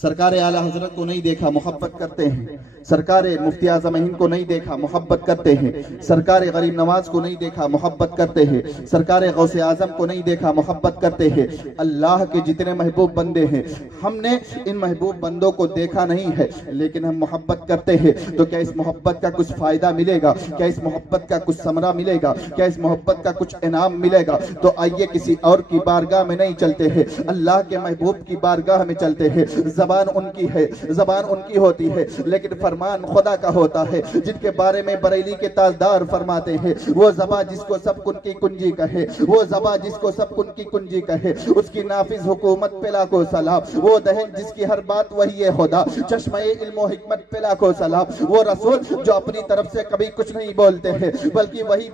سرکار اعلیٰ حضرت کو نہیں دیکھا، محبت کرتے ہیں. سرکار مفتی اعظم ہند کو نہیں دیکھا، محبت کرتے ہیں. سرکار غریب نواز کو نہیں دیکھا، محبت کرتے ہیں. سرکار غوث اعظم کو نہیں دیکھا، محبت کرتے ہیں. اللہ کے جتنے محبوب بندے ہیں ہم نے ان محبوب بندوں کو دیکھا نہیں ہے لیکن ہم محبت کرتے ہیں. تو کیا اس محبت کا کچھ فائدہ ملے گا؟ کیا اس محبت کا کچھ ثمرہ ملے گا؟ کیا اس محبت کا کچھ انعام ملے گا؟ تو آئیے کسی اور کی بارگاہ میں نہیں چلتے ہیں، اللہ کے محبوب کی بارگاہ میں چلتے ہیں. زبان ان کی ہے، زبان ان کی ہوتی ہے لیکن فرمان خدا کا ہوتا ہے. جن کے بارے میں بریلی کے تاجدار فرماتے ہیں وہ زبان جس کو سب کن کی کنجی کہے، وہ زبان جس کو سب کن کی کنجی کہے، اس کی نافذ حکومت پہ لاکھوں سلام. وہ دہن جس کی ہر بات وہی ہے خدا، چشمہ علم و حکمت پہ لاکھوں سلام. وہ رسول جو اپنی طرف سے کبھی کچھ نہیں بولتے ہیں بلکہ وہی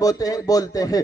بولتے ہیں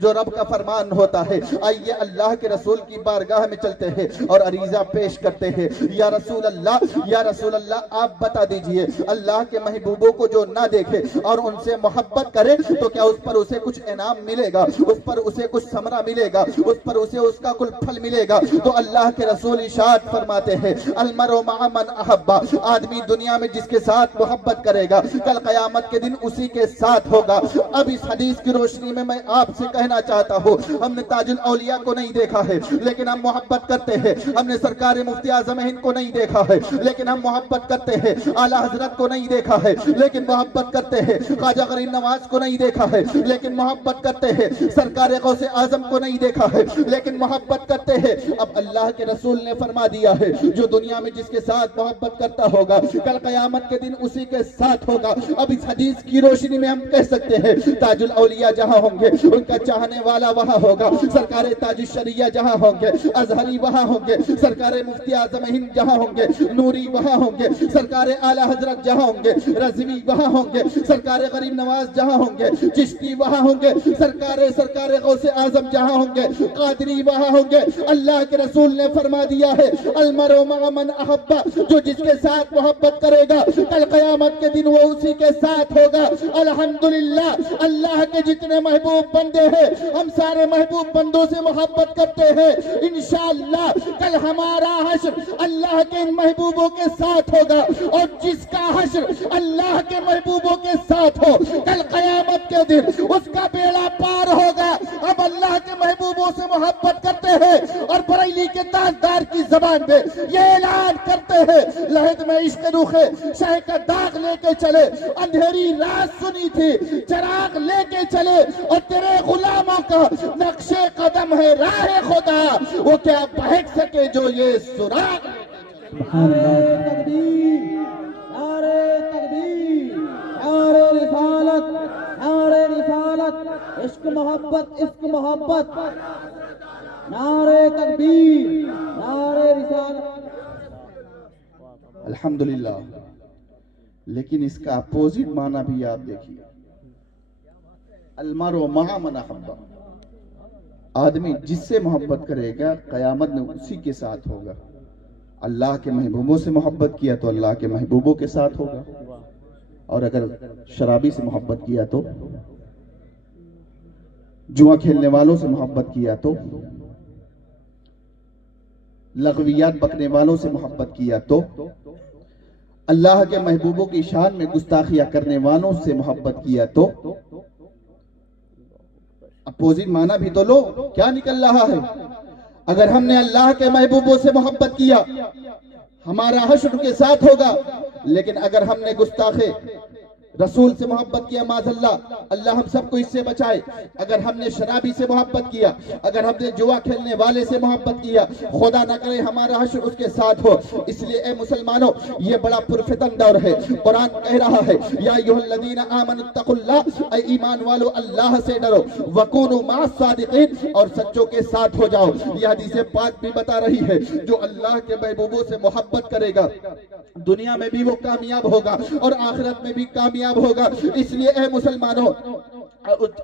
جو رب کا فرمان ہوتا ہے. آئیے اللہ کے رسول کی بارگاہ میں چلتے ہیں اور عریضہ پیش کرتے ہیں. یا رسول اللہ، یا رسول اللہ، آپ بتا دیجئے اللہ کے محبوبوں کو جو نہ دیکھے اور ان سے محبت کرے تو کیا اس پر اسے کچھ انعام ملے گا؟ اس پر اسے کچھ ثمرہ ملے گا؟ اس پر اسے اس کا کل پھل ملے گا؟ تو اللہ کے رسول ارشاد فرماتے ہیں المرء مع من احب. آدمی دنیا میں جس کے ساتھ محبت کرے گا کل قیامت کے دن اسی کے ساتھ ہوگا. اب اس حدیث کی روشنی میں میں آپ سے کہنا چاہتا ہوں ہم نے تاج الاولیاء کو نہیں دیکھا ہے لیکن ہم محبت کرتے ہیں. ہم نے سرکار مفتی اعظم ہند کو نہیں دیکھا ہے لیکن ہم محبت کرتے ہیں. اعلیٰ حضرت کو نہیں دیکھا ہے لیکن محبت کرتے ہیں. خواجہ غریب نواز کو نہیں دیکھا ہے لیکن محبت کرتے ہیں. سرکار غوث اعظم کو نہیں دیکھا ہے لیکن محبت کرتے ہیں. اب اللہ کے رسول نے فرما دیا ہے جو دنیا میں جس کے ساتھ محبت کرتا ہوگا کل قیامت کے دن اسی کے ساتھ ہوگا. اب اس حدیث کی روشنی میں ہم کہہ سکتے ہیں تاج الاولیاء جہاں ہوں گے ان کا چاہنے والا وہاں ہوگا. سرکار تاج الشریعہ جہاں ہوں گے ازہری وہاں ہوں گے. سرکار مفتی اعظم ہند جہاں ہوں گے نوری وہاں ہوں گے. سرکار اعلیٰ حضرت جہاں ہوں گے رضوی وہاں ہوں گے. سرکار غریب نواز جہاں ہوں گے چشتی وہاں ہوں گے. سرکار غوث اعظم جہاں ہوں گے قادری وہاں ہوں گے. اللہ کے رسول نے فرما دیا ہے المرء مع من احب. جو جس کے ساتھ محبت کرے گا کل قیامت کے دن وہ اسی کے ساتھ ہوگا. الحمدللہ اللہ کے جتنے محبوب بندے ہیں ہم سارے محبوب بندوں سے محبت کرتے ہیں. انشاءاللہ کل ہمارا حشر اللہ کے ان محبوبوں کے ساتھ ہوگا اور جس کا حشر اللہ کے محبوبوں کے ساتھ ہو کل قیامت کے دن اس کا بیڑا پار ہوگا. اب اللہ کے محبوبوں سے محبت کرتے ہیں اور بریلی کے تاجدار کی زبان پہ یہ اعلان کرتے ہیں لہد میں عشق روخ شہ کا داغ لے کے چلے. اندھیری رات سنی تھی چراغ لے کے چلے اور تیرے غلاموں کا نقش قدم ہے راہ خدا وہ کیا بہک سکے جو یہ سراغ. نعرہ تکبیر، نعرہ تکبیر، نعرہ رسالت، نعرہ رسالت، عشق محبت، عشق محبت. نعرہ تکبیر، نعرہ رسالت. الحمدللہ. لیکن اس کا اپوزٹ معنی بھی آپ دیکھیے المرء مع من احب. آدمی جس سے محبت کرے گا قیامت میں اسی کے ساتھ ہوگا. اللہ کے محبوبوں سے محبت کیا تو اللہ کے محبوبوں کے ساتھ ہوگا اور اگر شرابی سے محبت کیا تو جوا کھیلنے والوں سے محبت کیا تو لغویات بکنے والوں سے محبت کیا تو اللہ کے محبوبوں کی شان میں گستاخیاں کرنے والوں سے محبت کیا تو اپوزٹ معنی بھی تو لو، کیا نکل رہا ہے؟ اگر ہم نے اللہ کے محبوبوں سے محبت کیا ہمارا حشر کے ساتھ ہوگا، لیکن اگر ہم نے گستاخے رسول سے محبت کیا معاذ اللہ ہم سب کو اس سے بچائے، اگر ہم نے شرابی سے محبت کیا، اگر ہم نے جوا کھیلنے والے سے محبت کیا، خدا نہ کرے ہمارا حشر اس کے ساتھ ہو۔ اس لیے اے مسلمانوں، یہ بڑا پرفتن دور ہے۔ قرآن کہہ رہا ہے یا ایھا الذین آمنوا اتقوا اللہ، اے ایمان والو اللہ سے ڈرو، وکونوا مع الصادقین، اور سچوں کے ساتھ ہو جاؤ۔ یہ حدیث پاک بھی بتا رہی ہے جو اللہ کے محبوبوں سے محبت کرے گا دنیا میں بھی وہ کامیاب ہوگا اور آخرت میں بھی کامیاب ہوگا۔ اس لیے اے مسلمانوں،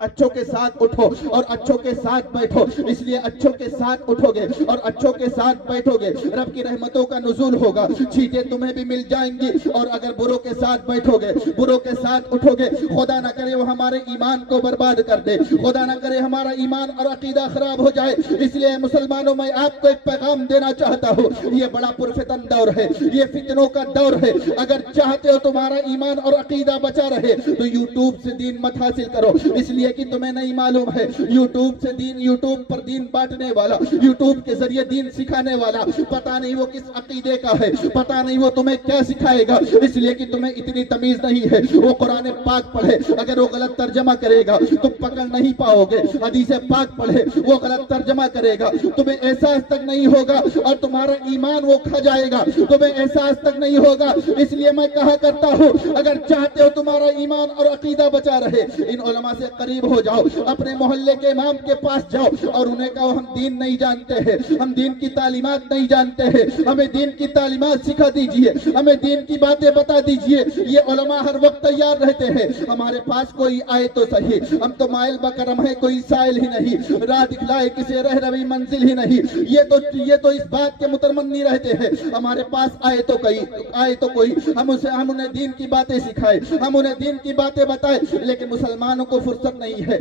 اچھوں کے ساتھ اٹھو اور اچھوں کے ساتھ بیٹھو۔ اس لیے اچھوں کے ساتھ اٹھو گے اور اچھوں کے ساتھ بیٹھو گے، رب کی رحمتوں کا نزول ہوگا، چیزیں تمہیں بھی مل جائیں گی۔ اور اگر بروں کے ساتھ بیٹھو گے، بروں کے ساتھ اٹھو گے، خدا نہ کرے وہ ہمارے ایمان کو برباد کر دے، خدا نہ کرے ہمارا ایمان اور عقیدہ خراب ہو جائے۔ اس لیے مسلمانوں، میں آپ کو ایک پیغام دینا چاہتا ہوں، یہ بڑا پرفتن دور ہے، یہ فتنوں کا دور ہے۔ اگر چاہتے ہو تمہارا ایمان اور عقیدہ بچا رہے تو یوٹیوب سے دین مت حاصل کرو، اس لیے کہ تمہیں نہیں معلوم ہے یوٹیوب سے دین، یوٹیوب پر دین بانٹنے والا، یوٹیوب کے ذریعے دین سکھانے والا، پتہ نہیں وہ کس عقیدے کا ہے، پتہ نہیں وہ تمہیں کیا سکھائے گا، اس لیے کہ تمہیں اتنی تمیز نہیں ہے۔ وہ قرآن پاک پڑھے، اگر وہ غلط ترجمہ کرے گا تم پکڑ نہیں پاؤ گے، حدیث پاک پڑھے، وہ غلط ترجمہ کرے گا، تمہیں احساس تک نہیں ہوگا اور تمہارا ایمان وہ کھا جائے گا، تمہیں احساس تک نہیں ہوگا۔ اس لیے میں کہا کرتا ہوں، اگر چاہتے ہو تمہارا ایمان اور عقیدہ بچا رہے، ان علماء سے قریب ہو جاؤ، اپنے محلے کے امام کے پاس جاؤ اور انہیں کہو ہم دین نہیں جانتے ہیں، ہم دین کی تعلیمات نہیں جانتے ہیں، ہمیں دین کی تعلیمات سکھا دیجئے، ہمیں دین کی باتیں بتا دیجئے۔ یہ علماء ہر وقت تیار رہتے ہیں، ہمارے پاس کوئی آئے تو صحیح، ہم تو مائل بکرم ہیں، کوئی سائل ہی نہیں، راہ دکھلائے کسی رہنوی منزل ہی نہیں، یہ تو اس بات کے متمنی رہتے ہیں ہمارے پاس آئے تو کوئی ہم انہیں دین کی باتیں سکھائے، ہم انہیں دین کی باتیں بتائے۔ لیکن مسلمانوں کو فرصت نہیں ہے،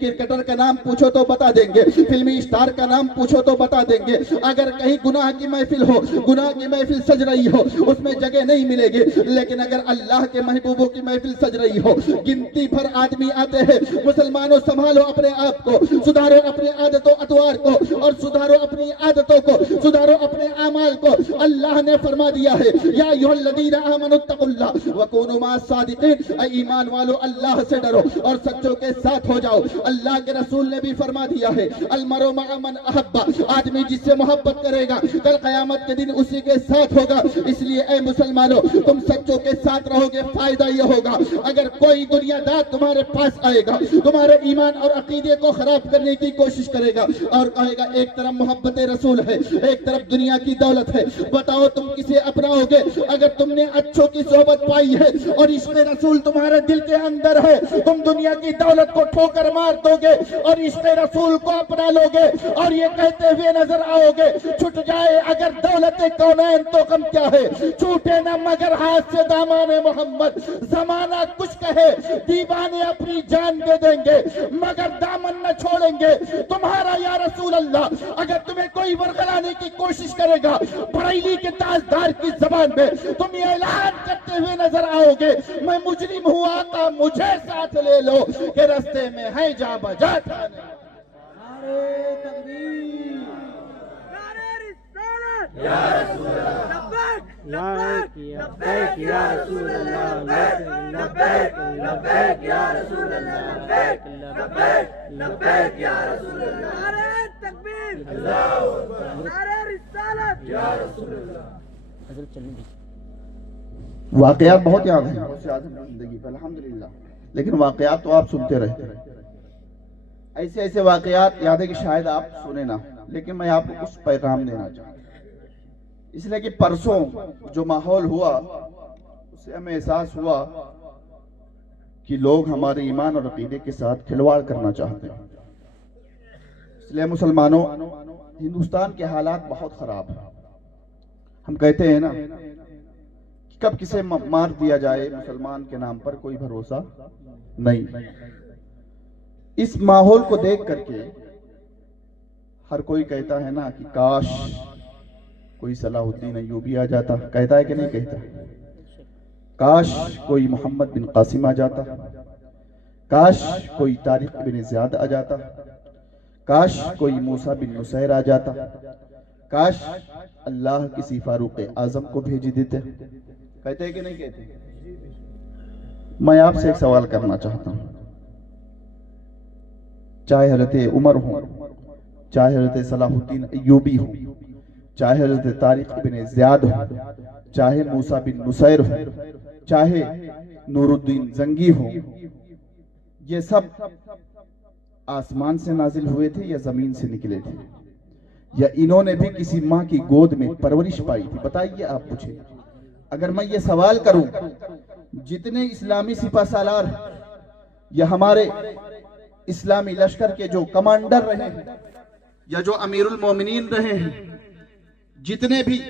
کرکٹر کا نام پوچھو تو بتا دیں گے، فلمی اسٹار کا نام پوچھو تو بتا دیں گے، اگر کہیں گناہ کی محفل ہو، گناہ کی محفل سج رہی ہو، اس میں جگہ نہیں ملے گی، لیکن اگر اللہ کے محبوبوں کی محفل سج رہی ہو، گنتی بھر آدمی آتے ہیں۔ مسلمانوں، سنبھالو اپنے آپ کو، سدھارو اپنے عادت و اطوار کو، اور سدھارو اپنی عادتوں کو، سدھارو اپنے اعمال کو۔ اللہ نے فرما دیا ہے یا ایھا الذین آمنوا اتقوا اللہ وکونوا مع الصادقین، اے ایمان والو اللہ سے ڈرو اور سچوں کے ساتھ ہو جاؤ۔ اللہ کے رسول نے بھی فرما دیا ہے المرء مع من احب، آدمی جس سے محبت کرے گا کل قیامت کے دن اسی کے ساتھ ہوگا۔ اس لیے اے مسلمانوں، تم سچوں کے ساتھ رہو گے، فائدہ یہ ہوگا اگر کوئی دنیا دار تمہارے پاس آئے گا، تمہارے ایمان اور عقیدے کو خراب کرنے کی کوشش کرے گا اور کہے گا ایک طرف محبت رسول ہے، ایک طرف دنیا کی دولت ہے، بتاؤ تم کسے اپناؤ گے؟ اگر تم نے اچھوں کی صحبت پائی ہے اور عشق رسول تمہارے دل کے اندر ہے، تم دنیا کی دولت کو ٹھوکر مار دو گے اور عشق رسول کو اپنا لو گے اور یہ کہتے ہوئے نظر آؤ گے چھٹ جائے اگر دولت کونین تو غم کیا ہے، چھوٹے نہ مگر ہاتھ سے دامان محمد، زمانہ کچھ کہے دیوانے اپنی جان دے دیں گے مگر دامن نہ چھوڑیں گے تمہارا یا رسول اللہ۔ اگر تمہیں کوئی ورغلانے کی کوشش کرے گا بریلی کے تاجدار کی زبان میں، تم یہ اعلان کرتے ہوئے نظر آؤ گے میں مجرم ہوں آقا مجھے ساتھ لے لو کہ رستے میں ہے جا بجا تھانے۔ نعرے تکبیر، نعرہ رسالت یا رسول اللہ، لبیک لبیک یا رسول اللہ، لبیک لبیک یا رسول اللہ، لبیک لبیک لبیک یا رسول اللہ۔ نعرہ تکبیر، اللہ اکبر، نعرہ رسالت یا رسول اللہ۔ واقعات بہت یاد ہیں، بہت سے یاد ہیں زندگی پہ الحمدللہ، لیکن واقعات تو آپ سنتے رہتے ہیں، ایسے واقعات یاد ہے کہ شاید آپ سنے نہ، لیکن میں آپ کو کچھ پیغام دینا چاہتا ہوں۔ اس لیے کہ پرسوں جو ماحول ہوا اس سے ہمیں احساس ہوا کہ لوگ ہمارے ایمان اور عقیدے کے ساتھ کھلواڑ کرنا چاہتے ہیں۔ اس لیے مسلمانوں، ہندوستان کے حالات بہت خراب ہیں۔ ہم کہتے ہیں نا کب کسے مار دیا جائے مسلمان کے نام پر کوئی بھروسہ نہیں۔ اس ماحول کو دیکھ کر کے ہر کوئی کہتا ہے نا کہ کاش کوئی صلاح الدین ایوبی آ جاتا، کہتا ہے کہ نہیں کہتا؟ کاش کوئی محمد بن قاسم آ جاتا، کاش کوئی طارق بن زیاد آ جاتا، کاش کوئی موسیٰ بن نصیر آ جاتا، کاش اللہ کسی فاروق اعظم کو بھیج دیتے۔ کہتے ہیں کہ نہیں کہتے؟ میں آپ سے ایک سوال کرنا چاہتا ہوں، چاہے حضرت عمر ہوں، چاہے حضرت صلاح الدین ایوبی ہوں، چاہے حضرت طارق بن زیاد ہوں، چاہے موسیٰ بن نصیر ہوں، چاہے نور الدین زنگی ہوں، یہ سب آسمان سے نازل ہوئے تھے یا زمین سے نکلے تھے؟ یا انہوں نے بھی کسی ماں کی گود میں پرورش پائی تھی؟ بتائیے آپ مجھے۔ اگر میں یہ سوال کروں، جتنے اسلامی سپہ سالار یا ہمارے اسلامی لشکر کے جو کمانڈر رہے ہیں یا جو امیر المومنین رہے ہیں، جتنے بھی،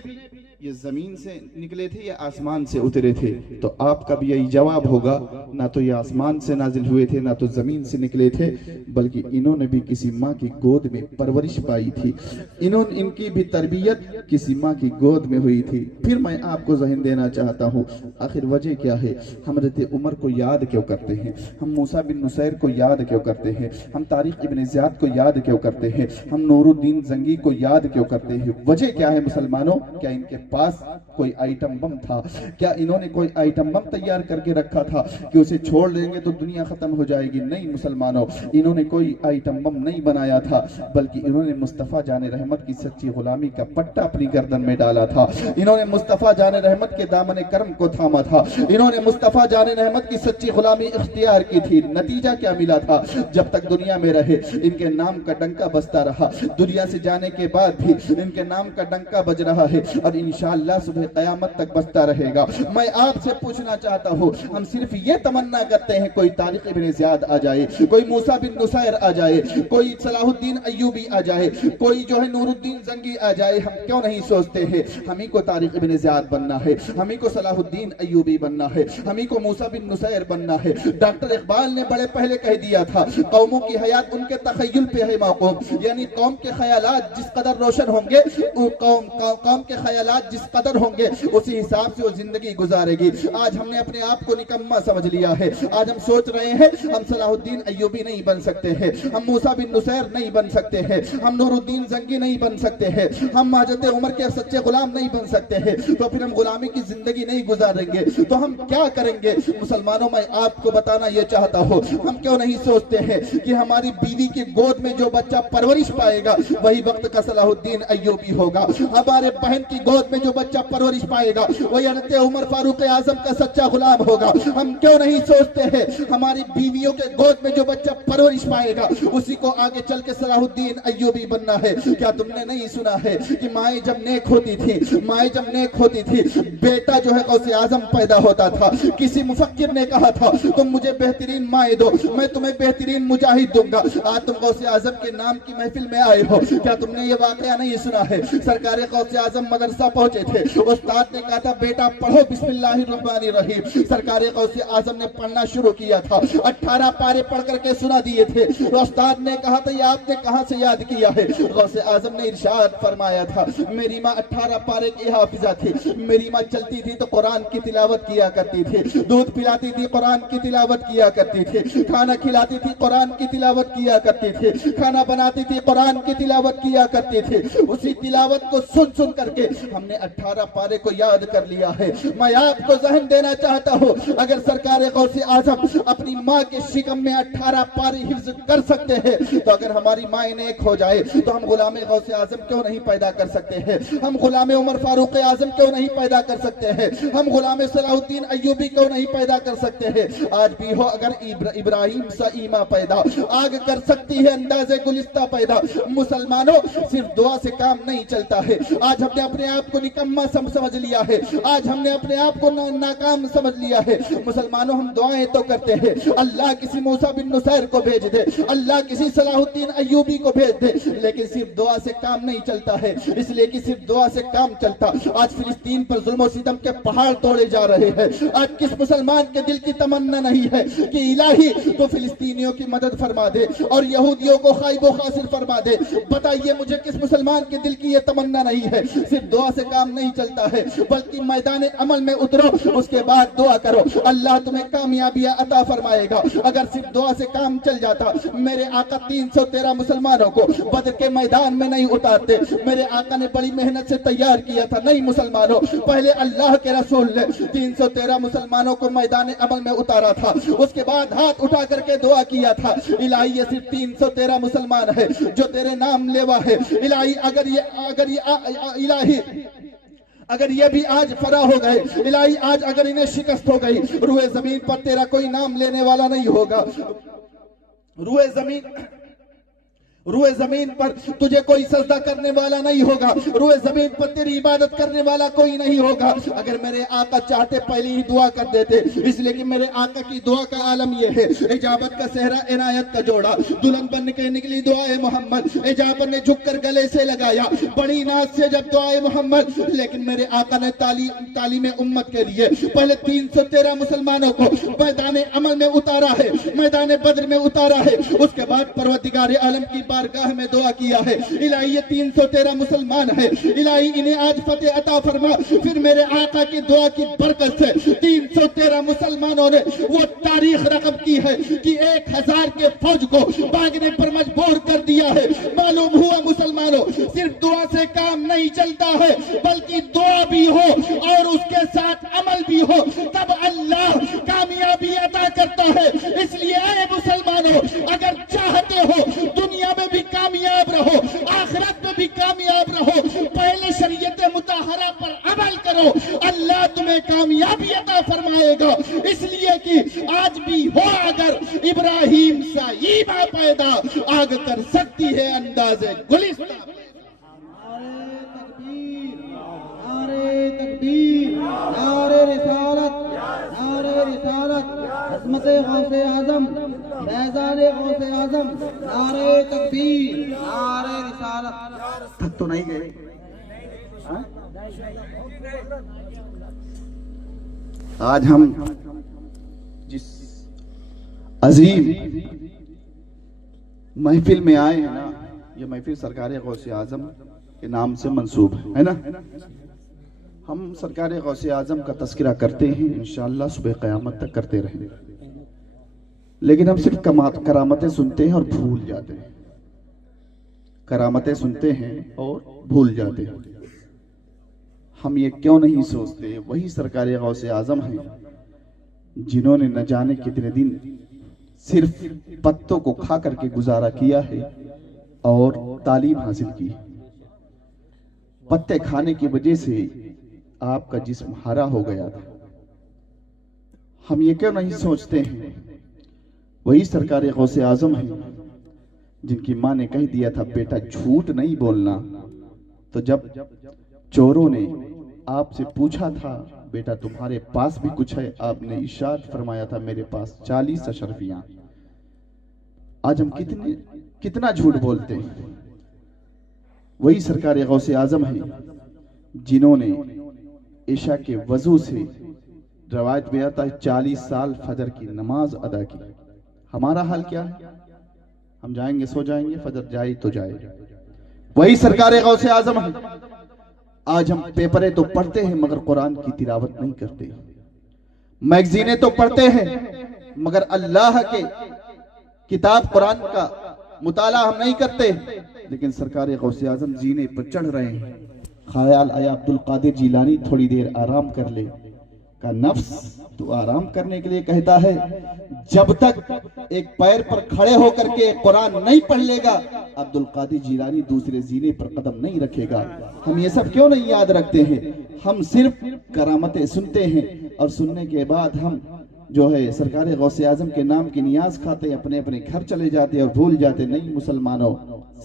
یہ زمین سے نکلے تھے یا آسمان سے اترے تھے؟ تو آپ کا بھی یہی جواب ہوگا، نہ تو یہ آسمان سے نازل ہوئے تھے، نہ تو زمین سے نکلے تھے، بلکہ انہوں نے بھی کسی ماں کی گود میں پرورش پائی تھی، ان کی بھی تربیت کسی ماں کی گود میں ہوئی تھی۔ پھر میں آپ کو ذہن دینا چاہتا ہوں، آخر وجہ کیا ہے؟ ہم حضرت عمر کو یاد کیوں کرتے ہیں؟ ہم موسیٰ بن نصیر کو یاد کیوں کرتے ہیں؟ ہم طارق ابن زیاد کو یاد کیوں کرتے ہیں؟ ہم نور الدین زنگی کو یاد کیوں کرتے ہیں؟ وجہ کیا ہے مسلمانوں؟ کیا ان کے پاس کوئی آئٹم بم تھا؟ کیا انہوں نے کوئی آئٹم بم تیار کر کے رکھا تھا کہ اسے چھوڑ دیں گے تو دنیا ختم ہو جائے گی؟ نہیں مسلمانوں، انہوں نے کوئی آئٹم بم نہیں بنایا تھا، بلکہ انہوں نے مصطفیٰ جان رحمت کی سچی غلامی کا پٹا اپنی گردن میں ڈالا تھا، انہوں نے مصطفیٰ جان رحمت کے دامن کرم کو تھاما تھا، انہوں نے مصطفیٰ جان رحمت کی سچی غلامی اختیار کی تھی۔ نتیجہ کیا ملا تھا؟ جب تک دنیا میں رہے ان کے نام کا ڈنکا بجتا رہا، دنیا سے جانے کے بعد بھی ان کے نام کا ڈنکا بج رہا ہے، اور انشاءاللہ صبح قیامت تک بجتا رہے گا۔ میں آپ سے پوچھنا چاہتا ہوں، ہم صرف یہ تمنا کرتے ہیں کوئی طارق ابن زیاد آ جائے، کوئی موسیٰ بن نصیر آ جائے، کوئی صلاح الدین ایوبی آ جائے، کوئی جو ہے نور الدین زنگی آ جائے۔ ہم کیوں نہیں سوچتے ہیں ہمیں کو طارق ابن زیاد بننا ہے، ہمیں کو صلاح الدین ایوبی بننا ہے، ہمیں کو موسیٰ بن نصیر بننا ہے؟ ڈاکٹر اقبال نے بڑے پہلے کہہ دیا تھا، قوموں کی حیات ان کے تخیل پہ ہے موقوف، یعنی قوم کے خیالات جس قدر روشن ہوں گے، قوم کے خیالات جس قدر ہوں گے اسی حساب سے وہ زندگی گزارے گی۔ آج ہم نے اپنے آپ کو نکما سمجھ لیا ہے، آج ہم سوچ رہے ہیں ہم صلاح الدین ایوبی نہیں بن سکتے ہیں، ہم موسیٰ بن نصیر نہیں بن سکتے ہیں، ہم نور الدین زنگی نہیں بن سکتے ہیں، ہم حضرت عمر کے سچے غلام نہیں بن سکتے ہیں، تو پھر ہم غلامی کی زندگی نہیں گزاریں گے تو ہم کیا کریں گے؟ مسلمانوں، میں آپ کو بتانا یہ چاہتا ہوں، ہم کیوں نہیں سوچتے ہیں کہ ہماری بیوی کی گود میں جو بچہ پرورش پائے گا وہی وقت کا صلاح الدین ایوبی ہوگا، ہمارے بہن کی گود میں جو بچہ پرورش پائے گا وہی حضرت عمر فاروق اعظم کا سچا غلام ہوگا۔ ہم کیوں نہیں سوچتے ہیں ہماری بیویوں کے گود میں جو بچہ پرورش پائے گا اسی کو آگے چل کے صلاح الدین ایوبی بننا ہے؟ کیا تم نے نہیں سنا ہے کہ مائیں جب نیک ہوتی تھی بیٹا جو ہے غوث اعظم پیدا ہوتا تھا؟ کسی مفکر نے کہا تھا تم مجھے بہترین مائیں دو میں تمہیں بہترین مجاہد دوں گا۔ آج تم غوث اعظم کے نام کی محفل میں آئے ہو، کیا تم نے یہ واقعہ نہیں سنا ہے؟ سرکار غوث اعظم مدرسہ پہنچے تھے، استاد نے کہا تھا بیٹا پڑھو بسم اللہ الرحمن الرحیم، سرکار غوث اعظم نے پڑھنا شروع کیا تھا، 18 پارے پڑھ کر کے سنا دیے تھے، استاد نے کہا تھا یہ آپ نے کہاں سے یاد کیا ہے؟ غوث اعظم نے ارشاد فرمایا تھا میری ماں 18 پارے کی حافظہ تھی، میری ماں چلتی تھی تو قرآن کی تلاوت کیا کرتی تھی، دودھ پلاتی تھی قرآن کی تلاوت کیا کرتی تھی، کھانا کھلاتی تھی قرآن کی تلاوت کیا کرتی تھی، کھانا بناتی تھی قرآن کی تلاوت کیا کرتی تھی۔ اسی تلاوت کو سن کر کے ہم نے 18 پارے کو یاد کر لیا ہے۔ میں آپ کو ذہن دینا چاہتا ہوں اگر سرکار غوث اعظم اپنی ماں کے شکم میں 18 پارے حفظ کر سکتے ہیں تو اگر ہماری ماں نیک ہو جائے تو ہم غلام غوث اعظم کیوں نہیں پیدا کر سکتے ہیں؟ ہم غلام عمر فاروق اعظم کیوں نہیں پیدا کر سکتے ہیں؟ ہم غلام صلاح الدین ایوبی کیوں نہیں پیدا کر سکتے ہیں؟ آج بھی ہو اگر ابراہیم سا ایما پیدا آگ کر سکتی ہے انداز گلستہ پیدا۔ مسلمانوں، صرف دعا سے کام نہیں چلتا ہے۔ آج ہم نے اپنے آپ کو نکما سمجھ لیا ہے، آج ہم نے اپنے آپ کو ناکام سمجھ لیا ہے۔ مسلمانوں، ہم دعائیں تو کرتے ہیں اللہ کسی موسیٰ بن نصیر کو بھیج دے, اللہ کسی صلاح الدین ایوبی کو بھیج دے, لیکن صرف دعا سے کام نہیں چلتا ہے. اس لیے کہ صرف دعا سے کام چلتا. آج فلسطین پر ظلم و ستم کے پہاڑ توڑے جا رہے ہیں. آج کس مسلمان کے دل کی تمنا نہیں ہے کہ الہی تو فلسطینیوں کی مدد فرما دے اور یہودیوں کو خائب و خاسر فرما دے؟ بتائیے مجھے کس مسلمان کے دل کی یہ تمنا نہیں ہے؟ صرف دعا سے کام نہیں چلتا ہے, بلکہ میدان عمل میں اترو, اس کے بعد دعا کرو, اللہ تمہیں کامیابیاں عطا فرمائے گا. اگر صرف دعا سے کام چل جاتا, میرے آقا 313 مسلمانوں کو بدر کے میدان میں نہیں اتارتے. میرے آقا نے بڑی محنت سے تیار کیا تھا. نہیں مسلمانوں, پہلے اللہ کے رسول نے 313 مسلمانوں کو میدان عمل میں اتارا تھا, اس کے بعد ہاتھ اٹھا کر کے دعا کیا تھا, الہی یہ صرف 313 مسلمان ہے جو تیرے نام لیوا ہے. الہی اگر یہ بھی آج فرا ہو گئے, الہی آج اگر انہیں شکست ہو گئی, روئے زمین پر تیرا کوئی نام لینے والا نہیں ہوگا. روئے زمین پر تجھے کوئی سجدہ کرنے والا نہیں ہوگا, روئے زمین پر تیری عبادت کرنے والا کوئی نہیں ہوگا. اگر میرے آقا چاہتے پہلے ہی دعا کر دیتے, اس لیے کہ میرے آقا کی دعا کا عالم یہ ہے. اجابت کا صحرا عنایت کا جوڑا, دلہن بن کے نکلی دعائے محمد, اجابت نے جھک کر گلے سے لگایا بڑی ناز سے جب دعائے محمد. لیکن میرے آقا نے تعلیم امت کے لیے پہلے 313 مسلمانوں کو میدان عمل میں اتارا ہے, میدان بدر میں اتارا ہے. اس کے بعد پروردگار عالم کی بارگاہ میں دعا کیا ہے, الہی یہ 313 مسلمان ہے, الہی انہیں آج فتح عطا فرما. پھر میرے آقا کی دعا کی برکت سے 313 مسلمانوں نے وہ تاریخ رقم کی ہے کہ 1000 کے فوج کو بھاگنے پر مجبور کر دیا ہے. معلوم ہوا مسلمانوں, صرف دعا سے کام نہیں چلتا ہے, بلکہ دعا بھی ہو اور اس کے ساتھ عمل بھی ہو, تب اللہ کامیابی عطا کرتا ہے. اس لیے اے مسلمانوں, اگر چاہتے ہو دنیا میں بھی کامیاب رہو, آخرت میں بھی کامیاب رہو, پہلے شریعت مطہرہ پر عمل کرو, اللہ تمہیں کامیابی عطا فرمائے گا. اس لیے کہ آج بھی ہو اگر ابراہیم سا ایما پیدا, آگ کر سکتی ہے انداز گلستہ. نعرے تکبیر, نعرے رسالت, نعرے رسالت, عظمت غوث اعظم, فیضان غوث اعظم, نعرے تکبیر, نعرے رسالت. تھک تو نہیں گئے؟ آج ہم جس عظیم محفل میں آئے ہیں نا, یہ محفل سرکار غوث اعظم کے نام سے منسوب ہے نا. ہم سرکار غوث اعظم کا تذکرہ کرتے ہیں, انشاءاللہ صبح قیامت تک کرتے رہیں گے, لیکن ہم صرف کرامتیں سنتے ہیں اور بھول جاتے ہیں. کرامتیں سنتے ہیں اور بھول جاتے ہیں. ہم یہ کیوں نہیں سوچتے وہی سرکار غوث اعظم ہیں جنہوں نے نہ جانے کتنے دن صرف پتوں کو کھا کر کے گزارا کیا ہے اور تعلیم حاصل کی. پتے کھانے کی وجہ سے آپ کا جسم ہرا ہو گیا تھا. ہم یہ کیوں نہیں سوچتے ہیں وہی سرکار غوث اعظم ہیں جن کی ماں نے کہہ دیا تھا بیٹا جھوٹ نہیں بولنا, تو جب چوروں نے آپ سے پوچھا تھا بیٹا تمہارے پاس بھی کچھ ہے, آپ نے ارشاد فرمایا تھا میرے پاس 40 اشرفیاں. آج ہم کتنا جھوٹ بولتے ہیں. وہی سرکار غوث اعظم ہیں جنہوں نے عشاء کے وضو سے, روایت میں آتا ہے 40 سال فجر کی نماز ادا کی. ہمارا حال کیا ہے؟ ہم جائیں گے سو جائیں گے, فجر جائے تو جائے. وہی سرکار غوث اعظم ہیں. آج ہم پیپریں تو پڑھتے ہیں مگر قرآن کی تلاوت نہیں کرتے, میگزینیں تو پڑھتے ہیں مگر اللہ کے کتاب قرآن کا مطالعہ ہم نہیں کرتے. لیکن سرکار غوث اعظم زینے پر چڑھ رہے ہیں. خیال آیا عبد القادر جیلانی تھوڑی دیر آرام کر لے, کا نفس تو آرام کرنے کے لیے کہتا ہے, جب تک ایک پیر پر کھڑے ہو کر کے قرآن نہیں پڑھ لے گا عبد القادر جیلانی دوسرے زینے پر قدم نہیں رکھے گا. ہم یہ سب کیوں نہیں یاد رکھتے ہیں؟ ہم صرف کرامتیں سنتے ہیں اور سننے کے بعد ہم جو ہے سرکار غوث اعظم کے نام کی نیاز کھاتے اپنے اپنے گھر چلے جاتے اور بھول جاتے. نہیں مسلمانوں،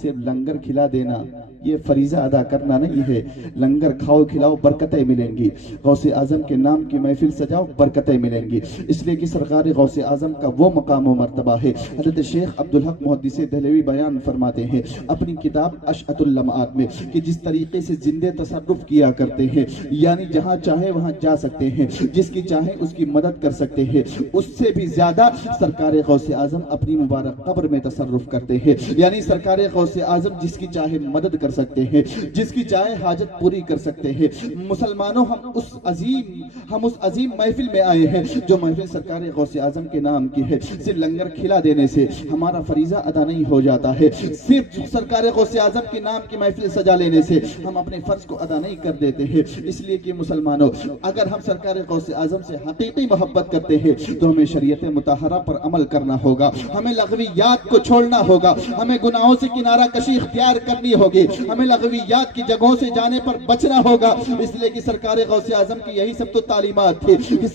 صرف لنگر کھلا دینا یہ فریضہ ادا کرنا نہیں ہے. لنگر کھاؤ کھلاؤ برکتیں ملیں گی. غوث اعظم کے نام کی محفل سجاؤ برکتیں ملیں گی. اس لیے کہ سرکار غوث اعظم کا وہ مقام و مرتبہ ہے. حضرت شیخ عبدالحق محدث دہلوی بیان فرماتے ہیں اپنی کتاب اشعت اللمعات میں کہ جس طریقے سے زندے تصرف کیا کرتے ہیں، یعنی جہاں چاہے وہاں جا سکتے ہیں، جس کی چاہے اس کی مدد کر سکتے ہیں، اس سے بھی زیادہ سرکار غوث اعظم اپنی مبارک قبر میں تصرف کرتے ہیں. یعنی سرکار غوث اعظم جس کی چاہے مدد کر سکتے ہیں، جس کی چاہے حاجت پوری کر سکتے ہیں. مسلمانوں ہم اس عظیم محفل میں آئے ہیں جو محفل سرکار غوث اعظم کے نام کی ہے. صرف لنگر کھلا دینے سے ہمارا فریضہ ادا نہیں ہو جاتا ہے. صرف سرکار غوث اعظم کے نام کی محفل سجا لینے سے ہم اپنے فرض کو ادا نہیں کر دیتے ہیں. اس لیے کہ مسلمانوں اگر ہم سرکار غوث اعظم سے حقیقی محبت کرتے ہیں تو ہمیں شریعت مطہرہ پر عمل کرنا ہوگا، ہمیں لغویات کو چھوڑنا ہوگا، ہمیں گناہوں سے کنارہ کشی اختیار کرنی ہوگی، ہمیں لغویات کی جگہوں سے جانے پر بچنا ہوگا. اس لیے کہ سرکار غوث اعظم کی یہی سب تو تعلیمات تھی کہ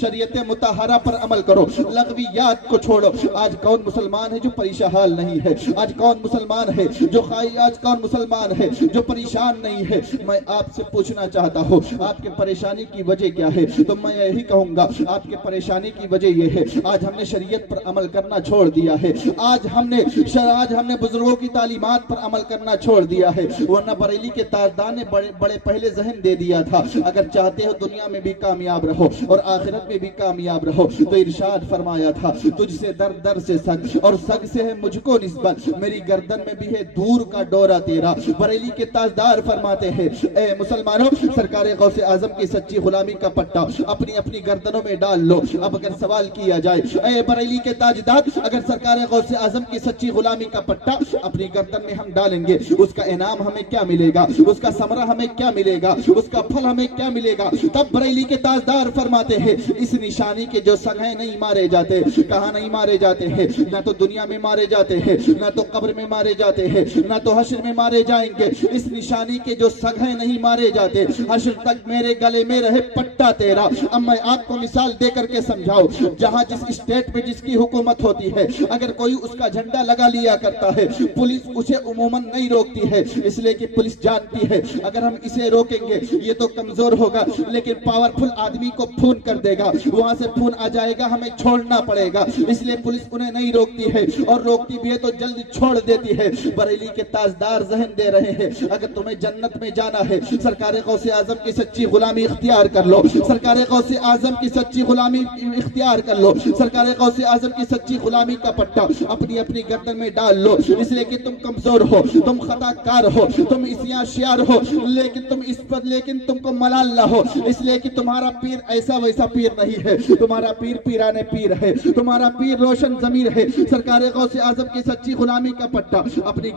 شریعت مطہرہ پر عمل کرو، لغویات کو چھوڑو. آج کون مسلمان ہے جو پریشان حال نہیں ہے؟ آج کون مسلمان ہے جو آج کون مسلمان ہے جو پریشان نہیں ہے؟ میں آپ سے پوچھنا چاہتا ہوں آپ کے پریشانی کی وجہ کیا ہے؟ تو میں یہی کہوں گا آپ کے پریشانی کی وجہ یہ ہے آج ہم نے شریعت پر عمل کرنا چھوڑ دیا ہے. آج ہم نے بزرگوں کی تعلیمات پر عمل کرنا چھوڑ دیا ہے. ورنہ بریلی کے تاجدار نے بڑے پہلے ذہن دے دیا تھا اگر چاہتے ہو دنیا میں بھی کامیاب رہو اور آخرت میں بھی کامیاب رہو تو ارشاد فرمایا تھا تجھ سے در سے سگ اور سگ سے ہے مجھ کو نسبت، میری گردن میں بھی ہے دور کا ڈورا تیرا. بریلی کے تاجدار فرماتے ہیں اے مسلمانوں سرکار غوث اعظم کی سچی غلامی کا پٹا اپنی اپنی گردنوں میں ڈال لو. اب اگر سوال کیا جائے اے بریلی کے تاجدار اگر سرکار غوث اعظم کی سچی غلامی کا پٹا اپنی گردن میں ہم ڈالیں گے اس کا انعام ہمیں کیا ملے گا؟ اس کا ثمرہ ہمیں کیا ملے گا؟ اس کا پھل ہمیں کیا ملے گا؟ تب بریلی کے تاجدار فرماتے ہیں اس نشانی کے جو سگیں نہیں مارے جاتے. کہاں نہیں مارے جاتے ہیں؟ نہ تو دنیا میں مارے جاتے ہیں، نہ تو قبر میں مارے جاتے ہیں، نہ تو حشر میں مارے جائیں گے. اس نشانی کے جو سگیں نہیں مارے جاتے حشر تک میرے گلے میں رہے پٹا تیرا. اب میں آپ کو مثال دے کر کے سمجھاؤ جہاں جس اسٹیٹ میں جس کی حکومت ہوتی ہے اگر کوئی اس کا جھنڈا لگا لیا کرتا ہے پولیس اسے عموماً نہیں روکتی ہے، اس لیے کہ پولیس جانتی ہے اگر ہم اسے روکیں گے یہ تو کمزور ہوگا لیکن پاورفل آدمی کو پھون کر دے گا، وہاں سے پھون آ جائے گا ہمیں چھوڑنا پڑے گا. اس لیے پولیس انہیں نہیں روکتی ہے اور روکتی بھی ہے تو جلد چھوڑ دیتی ہے. بریلی کے تاجدار ذہن دے رہے ہیں اگر تمہیں جنت میں جانا ہے سرکار غوث اعظم کی سچی غلامی اختیار کر لو، سرکار غوث اعظم کی سچی غلامی اختیار کر لو، سرکار غوث اعظم کی سچی غلامی کا پٹا اپنی اپنی گردن میں ڈال لو. اس لیے کہ تم کمزور ہو، تم خطا کار ہو، تم عصیاں شیار ہو لیکن تم کو ملال نہ ہو. اس لیے کہ تمہارا پیر ایسا ویسا پیر نہیں ہے، تمہارا پیر پیرانے پیر ہے، تمہارا پیر روشن ضمیر ہے. سرکار غوث اعظم کی سچی غلامی کا پٹا اپنی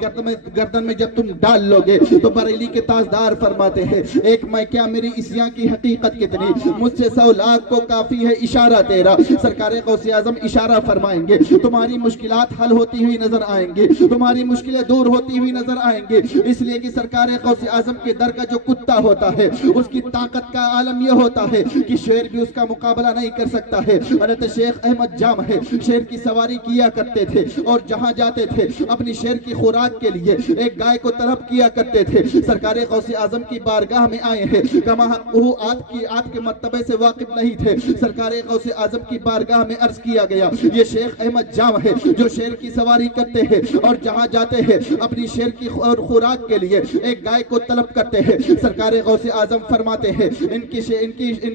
گردن میں جب تم ڈال لو گے تو بریلی کے تاجدار فرماتے ہیں ایک میں کیا میری عصیاں کی حقیقت کتنی، مجھ سے 100 لاکھ کو کافی ہے اشارہ تیرا. سرکار غوث اعظم اشارہ فرمائیں گے تمہاری مشکلات حل ہوتی ہوئی نظر آئیں گی، تمہاری مشکلیں دور ہوتی ہوئی نظر آئیں گے. اس لیے کہ سرکار غوث اعظم کے در کا جو کتا ہوتا ہے اس کی طاقت کا عالم یہ ہوتا ہے کہ شیر بھی اس کا مقابلہ نہیں کر سکتا ہے. حضرت شیخ احمد جام ہے شیر کی سواری کیا کرتے تھے اور جہاں جاتے تھے اپنی شیر کی خوراک کے لیے ایک گائے کو طلب کیا کرتے تھے. سرکار غوث اعظم کی بارگاہ میں آئے ہیں کما وہ آپ کے مرتبے سے واقف نہیں تھے. سرکار غوث اعظم کی بارگاہ میں عرض کیا گیا یہ شیخ احمد جام ہے جو شیر کی سواری کرتے ہیں اور جہاں جاتے ہیں اپنی شیر کی خوراک کے لیے ایک گائے کو طلب کرتے ہیں. سرکار غوث اعظم فرماتے ہیں ان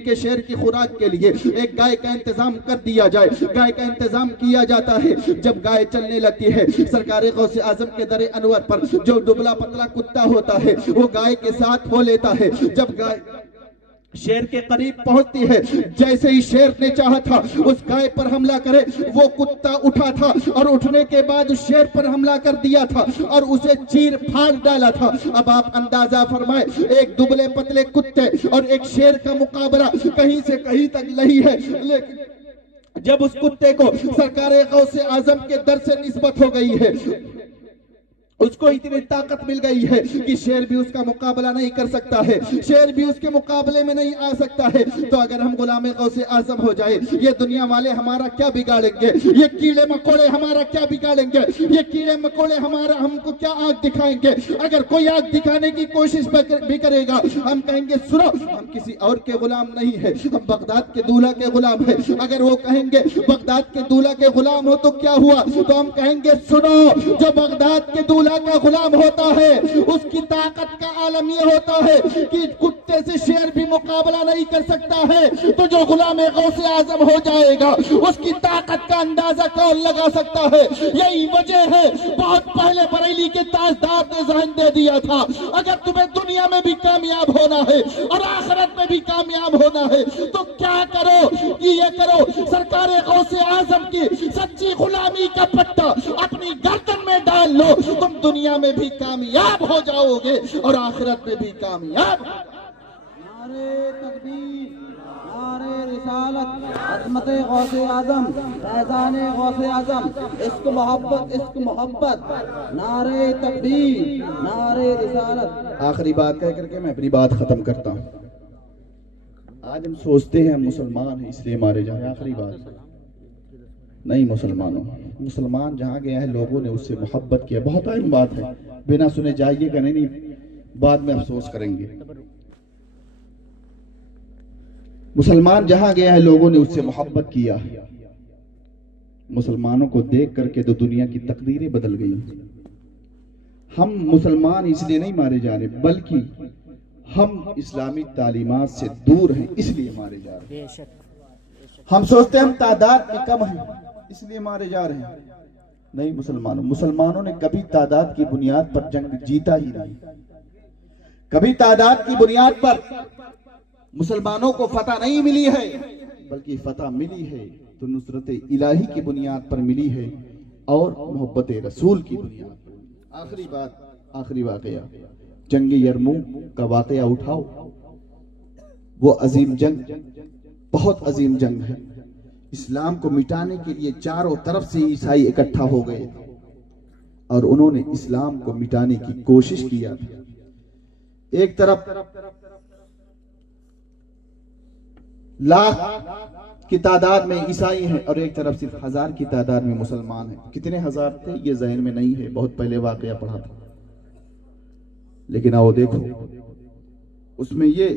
کے شیر کی خوراک کے لیے ایک گائے کا انتظام کر دیا جائے. گائے کا انتظام کیا جاتا ہے. جب گائے چلنے لگتی ہے سرکار غوث اعظم کے در انور پر جو دبلا پتلا کتا ہوتا ہے وہ گائے کے ساتھ ہو لیتا ہے. جب گائے شیر کے قریب پہنچتی ہے جیسے ہی شیر نے چاہا تھا اس گائے پر حملہ کرے وہ کتا اٹھا تھا اور اٹھنے کے بعد اس شیر پر حملہ کر دیا تھا اور اسے چیر پھاڑ ڈالا تھا. اب آپ اندازہ فرمائے ایک دبلے پتلے کتے اور ایک شیر کا مقابلہ کہیں سے کہیں تک نہیں ہے. لیکن جب اس کتے کو سرکار غوث اعظم کے در سے نسبت ہو گئی ہے اس کو اتنی طاقت مل گئی ہے کہ شیر بھی اس کا مقابلہ نہیں کر سکتا ہے، شیر بھی اس کے مقابلے میں نہیں آ سکتا ہے۔ تو اگر ہم غلام غوث اعظم ہو جائے، یہ دنیا والے ہمارا کیا بگاڑیں گے؟ یہ کیڑے مکوڑے ہمارا کیا بگاڑیں گے؟ یہ کیڑے مکوڑے ہم کو کیا آنکھ دکھائیں گے؟ اگر کوئی آنکھ دکھانے کی کوشش بھی کرے گا، ہم کہیں گے سنو، ہم کسی اور کے غلام نہیں ہے، ہم بغداد کے دولہ کے غلام ہیں۔ اگر وہ کہیں گے بغداد کے دولہ کے غلام ہو تو کیا ہوا؟ تو ہم کہیں گے سنو، جو بغداد کے دولہ کا غلام ہوتا ہے اس کی طاقت کا عالم یہ ہوتا ہے کہ کتے سے شیر بھی مقابلہ نہیں کر سکتا ہے، تو جو غلام غوث اعظم ہو جائے گا اس کی طاقت کا اندازہ کون لگا سکتا ہے؟ یہی وجہ ہے بہت پہلے بریلی کے تاجدار نے ذہن دے دیا تھا، اگر تمہیں دنیا میں بھی کامیاب ہونا ہے اور آخرت میں بھی کامیاب ہونا ہے تو کیا کرو کہ یہ کرو، سرکار غوث اعظم کی سچی غلامی کا پٹا اپنی گردن میں ڈال لو، تم دنیا میں بھی کامیاب ہو جاؤ گے اور آخرت میں بھی کامیاب۔ نعرے تکبیر، نعرے رسالت، عظمت غوث اعظم، فیضان غوث اعظم، عشق محبت، نعرے تکبیر، نعرے رسالت۔ آخری بات کہہ کر کے میں اپنی بات ختم کرتا ہوں۔ آج ہم سوچتے ہیں ہم مسلمان ہیں اس لیے مارے جائیں، آخری بات نہیں، مسلمان جہاں گیا ہے لوگوں نے اس سے محبت کیا، بہت اہم بات ہے، بنا سنے جائیے گا نہیں، بعد میں افسوس کریں گے۔ مسلمان جہاں گیا ہے لوگوں نے اس سے محبت کیا، مسلمانوں کو دیکھ کر کے تو دنیا کی تقدیریں بدل گئی۔ ہم مسلمان اس لیے نہیں مارے جا رہے بلکہ ہم اسلامی تعلیمات سے دور ہیں اس لیے مارے جا رہے ہیں۔ ہم سوچتے ہیں ہم تعداد میں کم ہیں اس لیے مارے جا رہے ہیں، نہیں، مسلمانوں نے کبھی تعداد کی بنیاد پر جنگ جیتا ہی نہیں، کبھی تعداد کی بنیاد پر مسلمانوں کو فتح نہیں ملی ہے، بلکہ فتح ملی ہے تو نصرت الہی کی بنیاد پر ملی ہے اور محبت رسول کی بنیاد پر۔ آخری بات، آخری واقعہ جنگ یرموک کا واقعہ اٹھاؤ، وہ عظیم جنگ، بہت عظیم جنگ ہے، اسلام کو مٹانے کے لیے چاروں طرف سے عیسائی اکٹھا ہو گئے اور انہوں نے اسلام کو مٹانے کی کوشش کیا۔ ایک طرف لاکھ کی تعداد میں عیسائی ہیں اور ایک طرف صرف 1000 کی تعداد میں مسلمان ہیں۔ کتنے ہزار تھے یہ ذہن میں نہیں ہے، بہت پہلے واقعہ پڑھا تھا، لیکن آؤ دیکھو اس میں یہ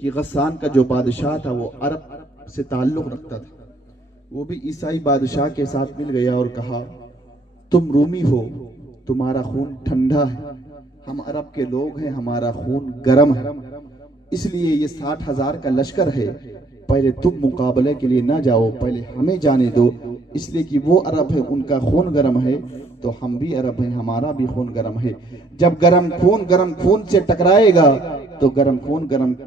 کہ غسان کا جو بادشاہ تھا وہ عرب سے تعلق رکھتا تھا، وہ بھی عیسائی بادشاہ کے ساتھ مل گیا اور کہا تم رومی ہو، تمہارا خون ٹھنڈا ہے، ہم عرب کے لوگ ہیں، ہمارا خون گرم ہے، اس لیے یہ 60,000 کا لشکر ہے، پہلے تم مقابلے کے لیے نہ جاؤ، پہلے ہمیں جانے دو، اس لیے کہ وہ عرب ہے ان کا خون گرم ہے تو ہم بھی عرب ہیں ہمارا بھی خون گرم ہے۔ جب گرم خون سے ٹکرائے گا تو گرم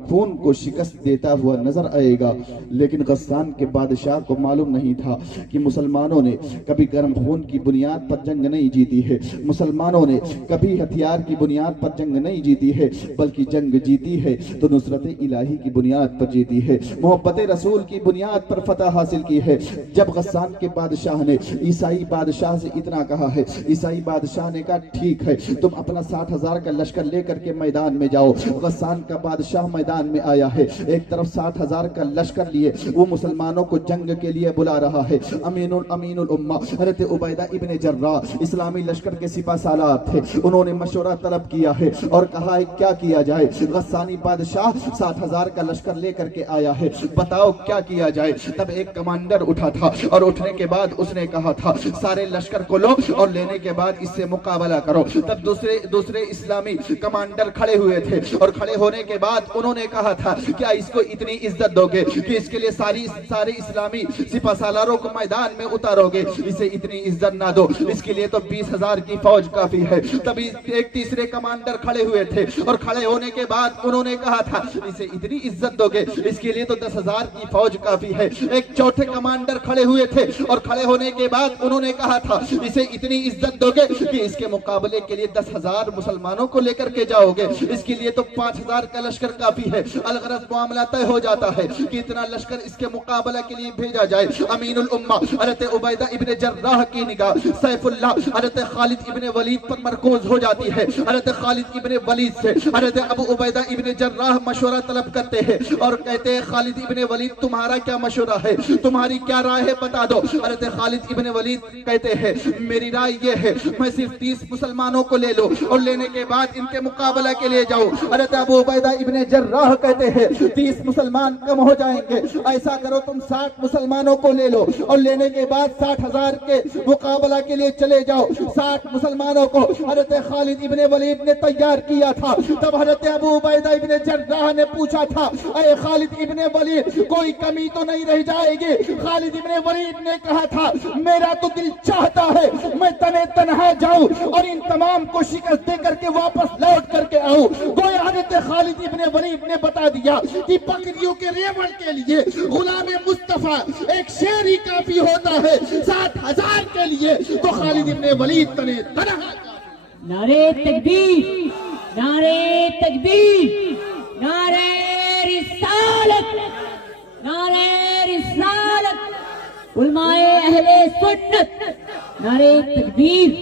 خون کو شکست دیتا ہوا نظر آئے گا، لیکن غسان کے بادشاہ کو معلوم نہیں تھا کہ مسلمانوں نے کبھی گرم خون کی بنیاد پر جنگ نہیں جیتی ہے، مسلمانوں نے کبھی ہتھیار کی بنیاد پر جنگ نہیں جیتی ہے، بلکہ جنگ جیتی ہے تو نصرت الہی کی بنیاد پر جیتی ہے، محبت رسول کی بنیاد پر فتح حاصل کی ہے۔ جب غسان کے بادشاہ نے عیسائی بادشاہ سے اتنا کہا ہے، عیسائی بادشاہ نے کہا ٹھیک ہے تم اپنا 60,000 کا لشکر لے کر کے میدان میں جاؤ۔ غسان کا بادشاہ میدان میں آیا ہے، ایک طرف 60,000 کا لشکر لیے وہ مسلمانوں کو جنگ کے لیے بلا رہا ہے۔ امین الامہ حضرت عبیدہ ابن جراح اسلامی لشکر کے سپہ سالار تھے، انہوں نے مشورہ طلب کیا ہے اور کہا ہے کیا کیا جائے۔ غسانی بادشاہ 60,000 کا لشکر لے کر کے آیا ہے، بتاؤ کیا کیا جائے۔ تب ایک کمانڈر اٹھا تھا اور اٹھنے کے بعد اس نے کہا تھا سارے لشکر کو لو اور لینے کے بعد اس سے مقابلہ کرو۔ تب دوسرے اسلامی کمانڈر کھڑے ہوئے تھے اور کھڑے ہونے کے بعد انہوں نے کہا تھا کیا اس کو اتنی عزت دو گے کہ اس کے لیے سارے اسلامی سپہ سالاروں کو میدان میں اتارو گے؟ اسے اتنی عزت نہ دو، اس کے لیے تو 20,000 کی فوج کافی ہے۔ تبھی ایک تیسرے کمانڈر کھڑے ہوئے تھے اور کھڑے ہونے کے بعد انہوں نے کہا تھا اسے اتنی عزت دو گے، اس کے لیے تو 10,000 کی فوج کافی ہے۔ ایک چوتھے کمانڈر کھڑے ہوئے تھے اور کھڑے ہونے کے بعد انہوں نے کہا تھا اسے اتنی عزت دو گے کہ اس کے مقابلے کے لیے 10,000 مسلمانوں کو لے کر کے جاؤ گے، اس کے لیے تو 5,000 60,000 کا لشکر کافی ہے. الغرض معاملہ طے ہو جاتا ہے کہ اتنا لشکر اس کے مقابلہ کے لیے بھیجا جائے. امین الامہ حضرت عبیدہ ابن جراح کی نگاہ سیف اللہ حضرت خالد ابن ولید پر مرکوز ہو جاتی ہے. حضرت خالد ابن ولید سے حضرت ابو عبیدہ ابن جراح مشورہ طلب کرتے ہیں اور کہتے ہیں خالد ابن ولید تمہارا کیا مشورہ ہے, تمہاری کیا رائے ہے بتا دو. حضرت خالد ابن ولید کہتے ہیں میری رائے یہ ہے میں صرف 30 مسلمانوں کو لے لو اور لینے کے بعد ان کے مقابلہ کے لیے جاؤ. حضرت ابو عبیدہ ابن جراح کہتے ہیں 30 مسلمان کم ہو جائیں گے, ایسا کرو تم 60 مسلمانوں کو لے لو اور لینے کے بعد 60,000 کے مقابلہ کے لیے چلے جاؤ. 60 مسلمانوں کو حضرت خالد ابن ولید نے تیار کیا تھا. تب حضرت ابو عبیدہ ابن جراح نے پوچھا تھا اے خالد ابن ولید کوئی کمی تو نہیں رہ جائے گی؟ خالد ابن ولید نے کہا تھا میرا تو دل چاہتا ہے میں تنہا جاؤں اور ان تمام کو شکست دے کر کے واپس لوٹ کر کے آؤں. گویا حضرت خالد ابن ولید نے بتا دیا کہ بکریوں کے ریوڑ کے لیے غلام مصطفیٰ ایک شیر ہی کافی ہوتا ہے, 60,000 کے لیے تو خالد ابن ولید تنہا. نعرے تکبیر, نعرے تکبیر, نعرے رسالت, نعرے رسالت, علماء اہل سنت, نعرے تکبیر,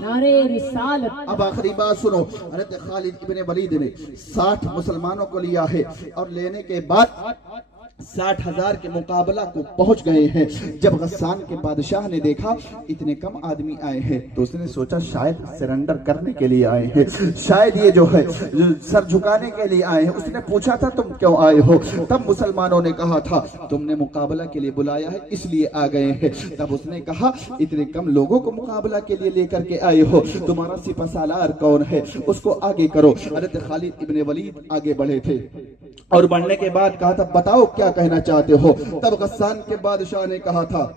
نعرے رسالت. اب آخری بات سنو, حضرت خالد ابن ولید نے 60 مسلمانوں کو لیا ہے اور لینے کے بعد 60,000 کے مقابلہ کو پہنچ گئے ہیں. جب غسان کے بادشاہ نے دیکھا اتنے کم آدمی آئے ہیں تو اس نے سوچا شاید سرنڈر کرنے کے لیے آئے ہیں, شاید یہ جو ہے سر جھکانے کے لیے آئے ہیں. اس نے پوچھا تھا تم کیوں آئے ہو؟ تب مسلمانوں نے کہا تھا تم نے مقابلہ کے لیے بلایا ہے اس لیے آ گئے ہیں. تب اس نے کہا اتنے کم لوگوں کو مقابلہ کے لیے لے کر کے آئے ہو, تمہارا سپہ سالار کون ہے اس کو آگے کرو. حضرت خالد ابن ولید آگے بڑھے تھے اور بڑھنے کے بعد کہا تھا بتاؤ کیا کہنا چاہتے ہو. تب غسان کے بادشاہ نے کہا تھا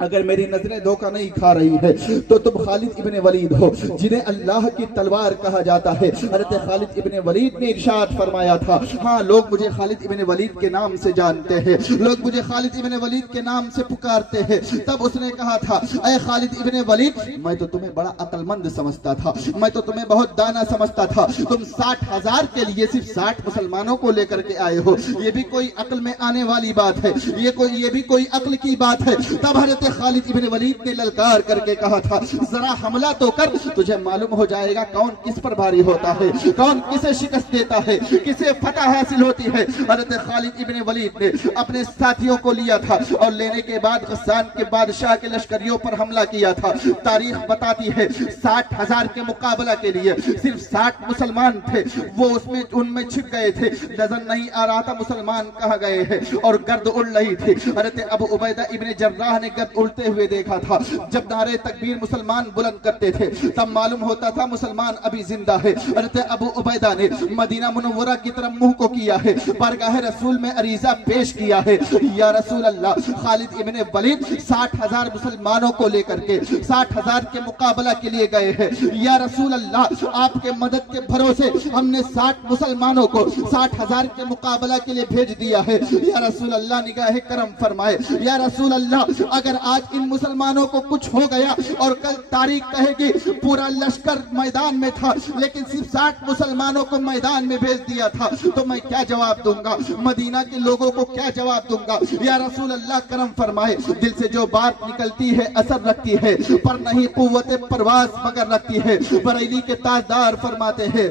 اگر میری نظریں دھوکہ نہیں کھا رہی ہے تو تم خالد ابن ولید ہو جنہیں اللہ کی تلوار کہا جاتا ہے. حضرت خالد ابن ولید نے ارشاد فرمایا تھا ہاں لوگ مجھے خالد ابن ولید کے نام سے جانتے ہیں, لوگ مجھے خالد ابن ولید کے نام سے پکارتے ہیں. تب اس نے کہا تھا اے خالد ابن ولید میں تو تمہیں بڑا عقل مند سمجھتا تھا, میں تو تمہیں بہت دانا سمجھتا تھا, تم 60,000 کے لیے صرف 60 مسلمانوں کو لے کر کے آئے ہو, یہ بھی کوئی عقل میں آنے والی بات ہے, یہ بھی کوئی عقل کی بات ہے. تب حضرت خالد ابن ولید نے للکار کر کے کہا تھا ذرا حملہ تو کر, تجھے معلوم ہو جائے گا کون کس پر بھاری ہوتا ہے, کون کسے شکست دیتا ہے, کسے فتح حاصل ہوتی ہے. حضرت خالد ابن ولید نے اپنے ساتھیوں کو لیا تھا اور لینے کے بعد غسان کے بادشاہ کے لشکریوں پر حملہ کیا تھا. تاریخ بتاتی ہے 60,000 کے مقابلہ کے لیے صرف 60 مسلمان تھے, وہ ان میں چھپ گئے تھے, نظر نہیں آ رہا تھا مسلمان کہاں گئے ہیں اور گرد اڑ رہی تھی. حضرت ابو عبیدہ ابن جراح نے گرد اڑتے ہوئے دیکھا تھا. جب نعرے تکبیر مسلمان بلند کرتے تھے تب معلوم ہوتا تھا مسلمان ابھی زندہ ہے. حضرت ابو عبیدہ نے مدینہ منورہ کی طرف منہ کو کیا ہے, بارگاہ رسول میں عریضہ پیش کیا ہے یا رسول اللہ خالد ابن ولید 60,000 مسلمانوں کو لے کر کے 60,000 کے مقابلہ کے لیے گئے ہیں. یا رسول اللہ آپ کے مدد کے بھروسے ہم نے 60 مسلمانوں کو 60,000 کے مقابلہ کے لیے بھیج دیا ہے. یا رسول اللہ نگاہ کرم فرمائے. یا رسول اللہ اگر آج ان مسلمانوں کو کچھ ہو گیا اور کل تاریخ کہے گی پورا لشکر میدان میں تھا لیکن صرف 60 مسلمانوں کو میدان میں بھیج دیا تھا تو میں کیا جواب دوں گا, مدینہ کے لوگوں کو کیا جواب دوں گا. یا رسول اللہ کرم فرمائے. دل سے جو بات نکلتی ہے اثر رکھتی ہے پر نہیں قوت پرواز مگر رکھتی ہے. بریلی کے تاجدار فرماتے ہیں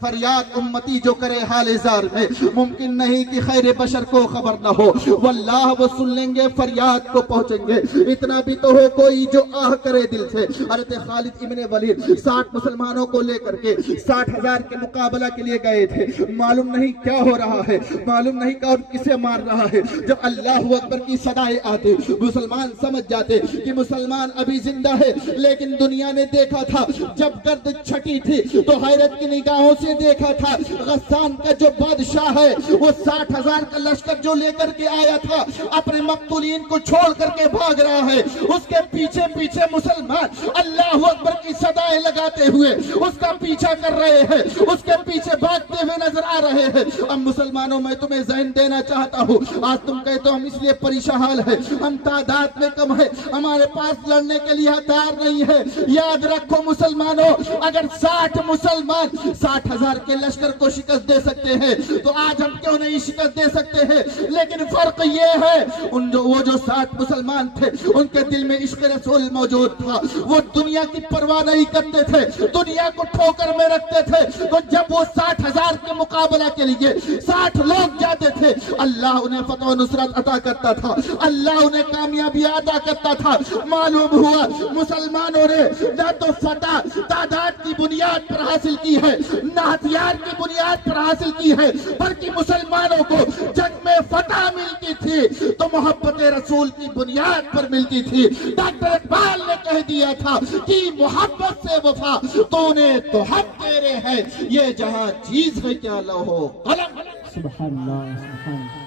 فریاد امتی جو کرے حال زار میں ممکن نہیں کہ خیر بشر کو خبر نہ ہو, واللہ وہ سن لیں گے فریاد کو پہنچیں گے. اتنا بھی تو ہو کوئی جو آہ کرے دل سے. حضرت خالد ابن ولید 60 مسلمانوں کو لے کر کے 60,000 کے مقابلہ کے لیے گئے تھے. معلوم نہیں کیا ہو رہا ہے, معلوم نہیں کون کسے مار رہا ہے. جب اللہ اکبر کی صدائیں آتے مسلمان سمجھ جاتے کہ مسلمان ابھی زندہ ہے. لیکن دنیا نے دیکھا تھا جب گرد چھٹی تھی تو حیرت کی نگاہوں سے دیکھا تھا غسان کا جو بادشاہ ہے وہ 60,000 کا لشکر جو لے کر کے آیا تھا اپنے مقتولین کو چھوڑ کر کے بھاگ رہا ہے. اس کے پیچھے پیچھے مسلمان اللہ اکبر کی صدائیں لگاتے کرتے ہوئے اس کا پیچھا کر رہے ہیں، اس کے پیچھے بھاگتے ہوئے نظر آ رہے ہیں۔ اب مسلمانوں میں تمہیں ذہن دینا چاہتا ہوں، آج تم کہتے ہو ہم اس لیے پریشان حال ہے، ہم تعداد میں کم ہے، ہمارے پاس لڑنے کے لیے ہتھیار نہیں ہے۔ یاد رکھو مسلمانوں، اگر 60 مسلمان 60,000 کے لشکر کو شکست دے سکتے ہیں تو آج ہم کیوں نہیں شکست دے سکتے ہیں؟ لیکن فرق یہ ہے وہ جو 60 مسلمان تھے ان کے دل میں عشق رسول موجود تھا، وہ دنیا کی پرواہ نہیں کرتے تھے، دنیا کو ٹھوکر میں رکھتے تھے۔ تو جب وہ 60,000 کے مقابلہ کے لیے 60 لوگ جاتے تھے، اللہ انہیں فتح و نصرت عطا کرتا تھا، اللہ انہیں کامیابی عطا کرتا تھا۔ معلوم ہوا مسلمانوں نے نہ تو فتح تعداد کی بنیاد پر حاصل کی ہے، نہ ہتھیار کی بنیاد پر حاصل کی ہے، بلکہ مسلمانوں کو جنگ میں فتح ملتی تھی تو محبت رسول کی بنیاد پر ملتی تھی۔ ڈاکٹر اقبال نے کہہ دیا تھا کہ محبت سے وفا تو نے تو ہم تیرے ہیں، یہ جہاں چیز ہے کیا لوح قلم۔ سبحان اللہ، سبحان اللہ۔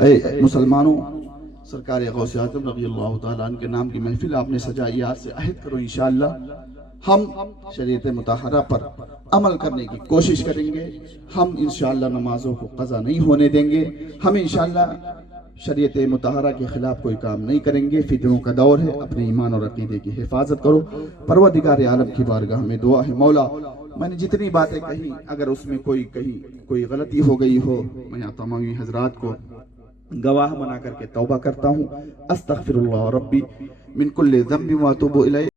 اے مسلمانوں، سرکار غوث اعظم رضی اللہ تعالیٰ عنہ کے نام کی محفل آپ نے سجائی، آج سے عہد کرو انشاءاللہ ہم شریعت مطہرہ پر عمل کرنے کی کوشش کریں گے، ہم انشاءاللہ نمازوں کو قضا نہیں ہونے دیں گے، ہم انشاءاللہ شریعت مطہرہ کے خلاف کوئی کام نہیں کریں گے۔ فتنوں کا دور ہے، اپنے ایمان اور عقیدے کی حفاظت کرو۔ پروردگار عالم کی بارگاہ میں دعا ہے، مولا میں نے جتنی باتیں کہی اگر اس میں کوئی غلطی ہو گئی ہو، میں یہاں تمامی حضرات کو گواہ بنا کر کے توبہ کرتا ہوں۔ استغفر اللہ ربی من کل ذنب واتوب الیہ۔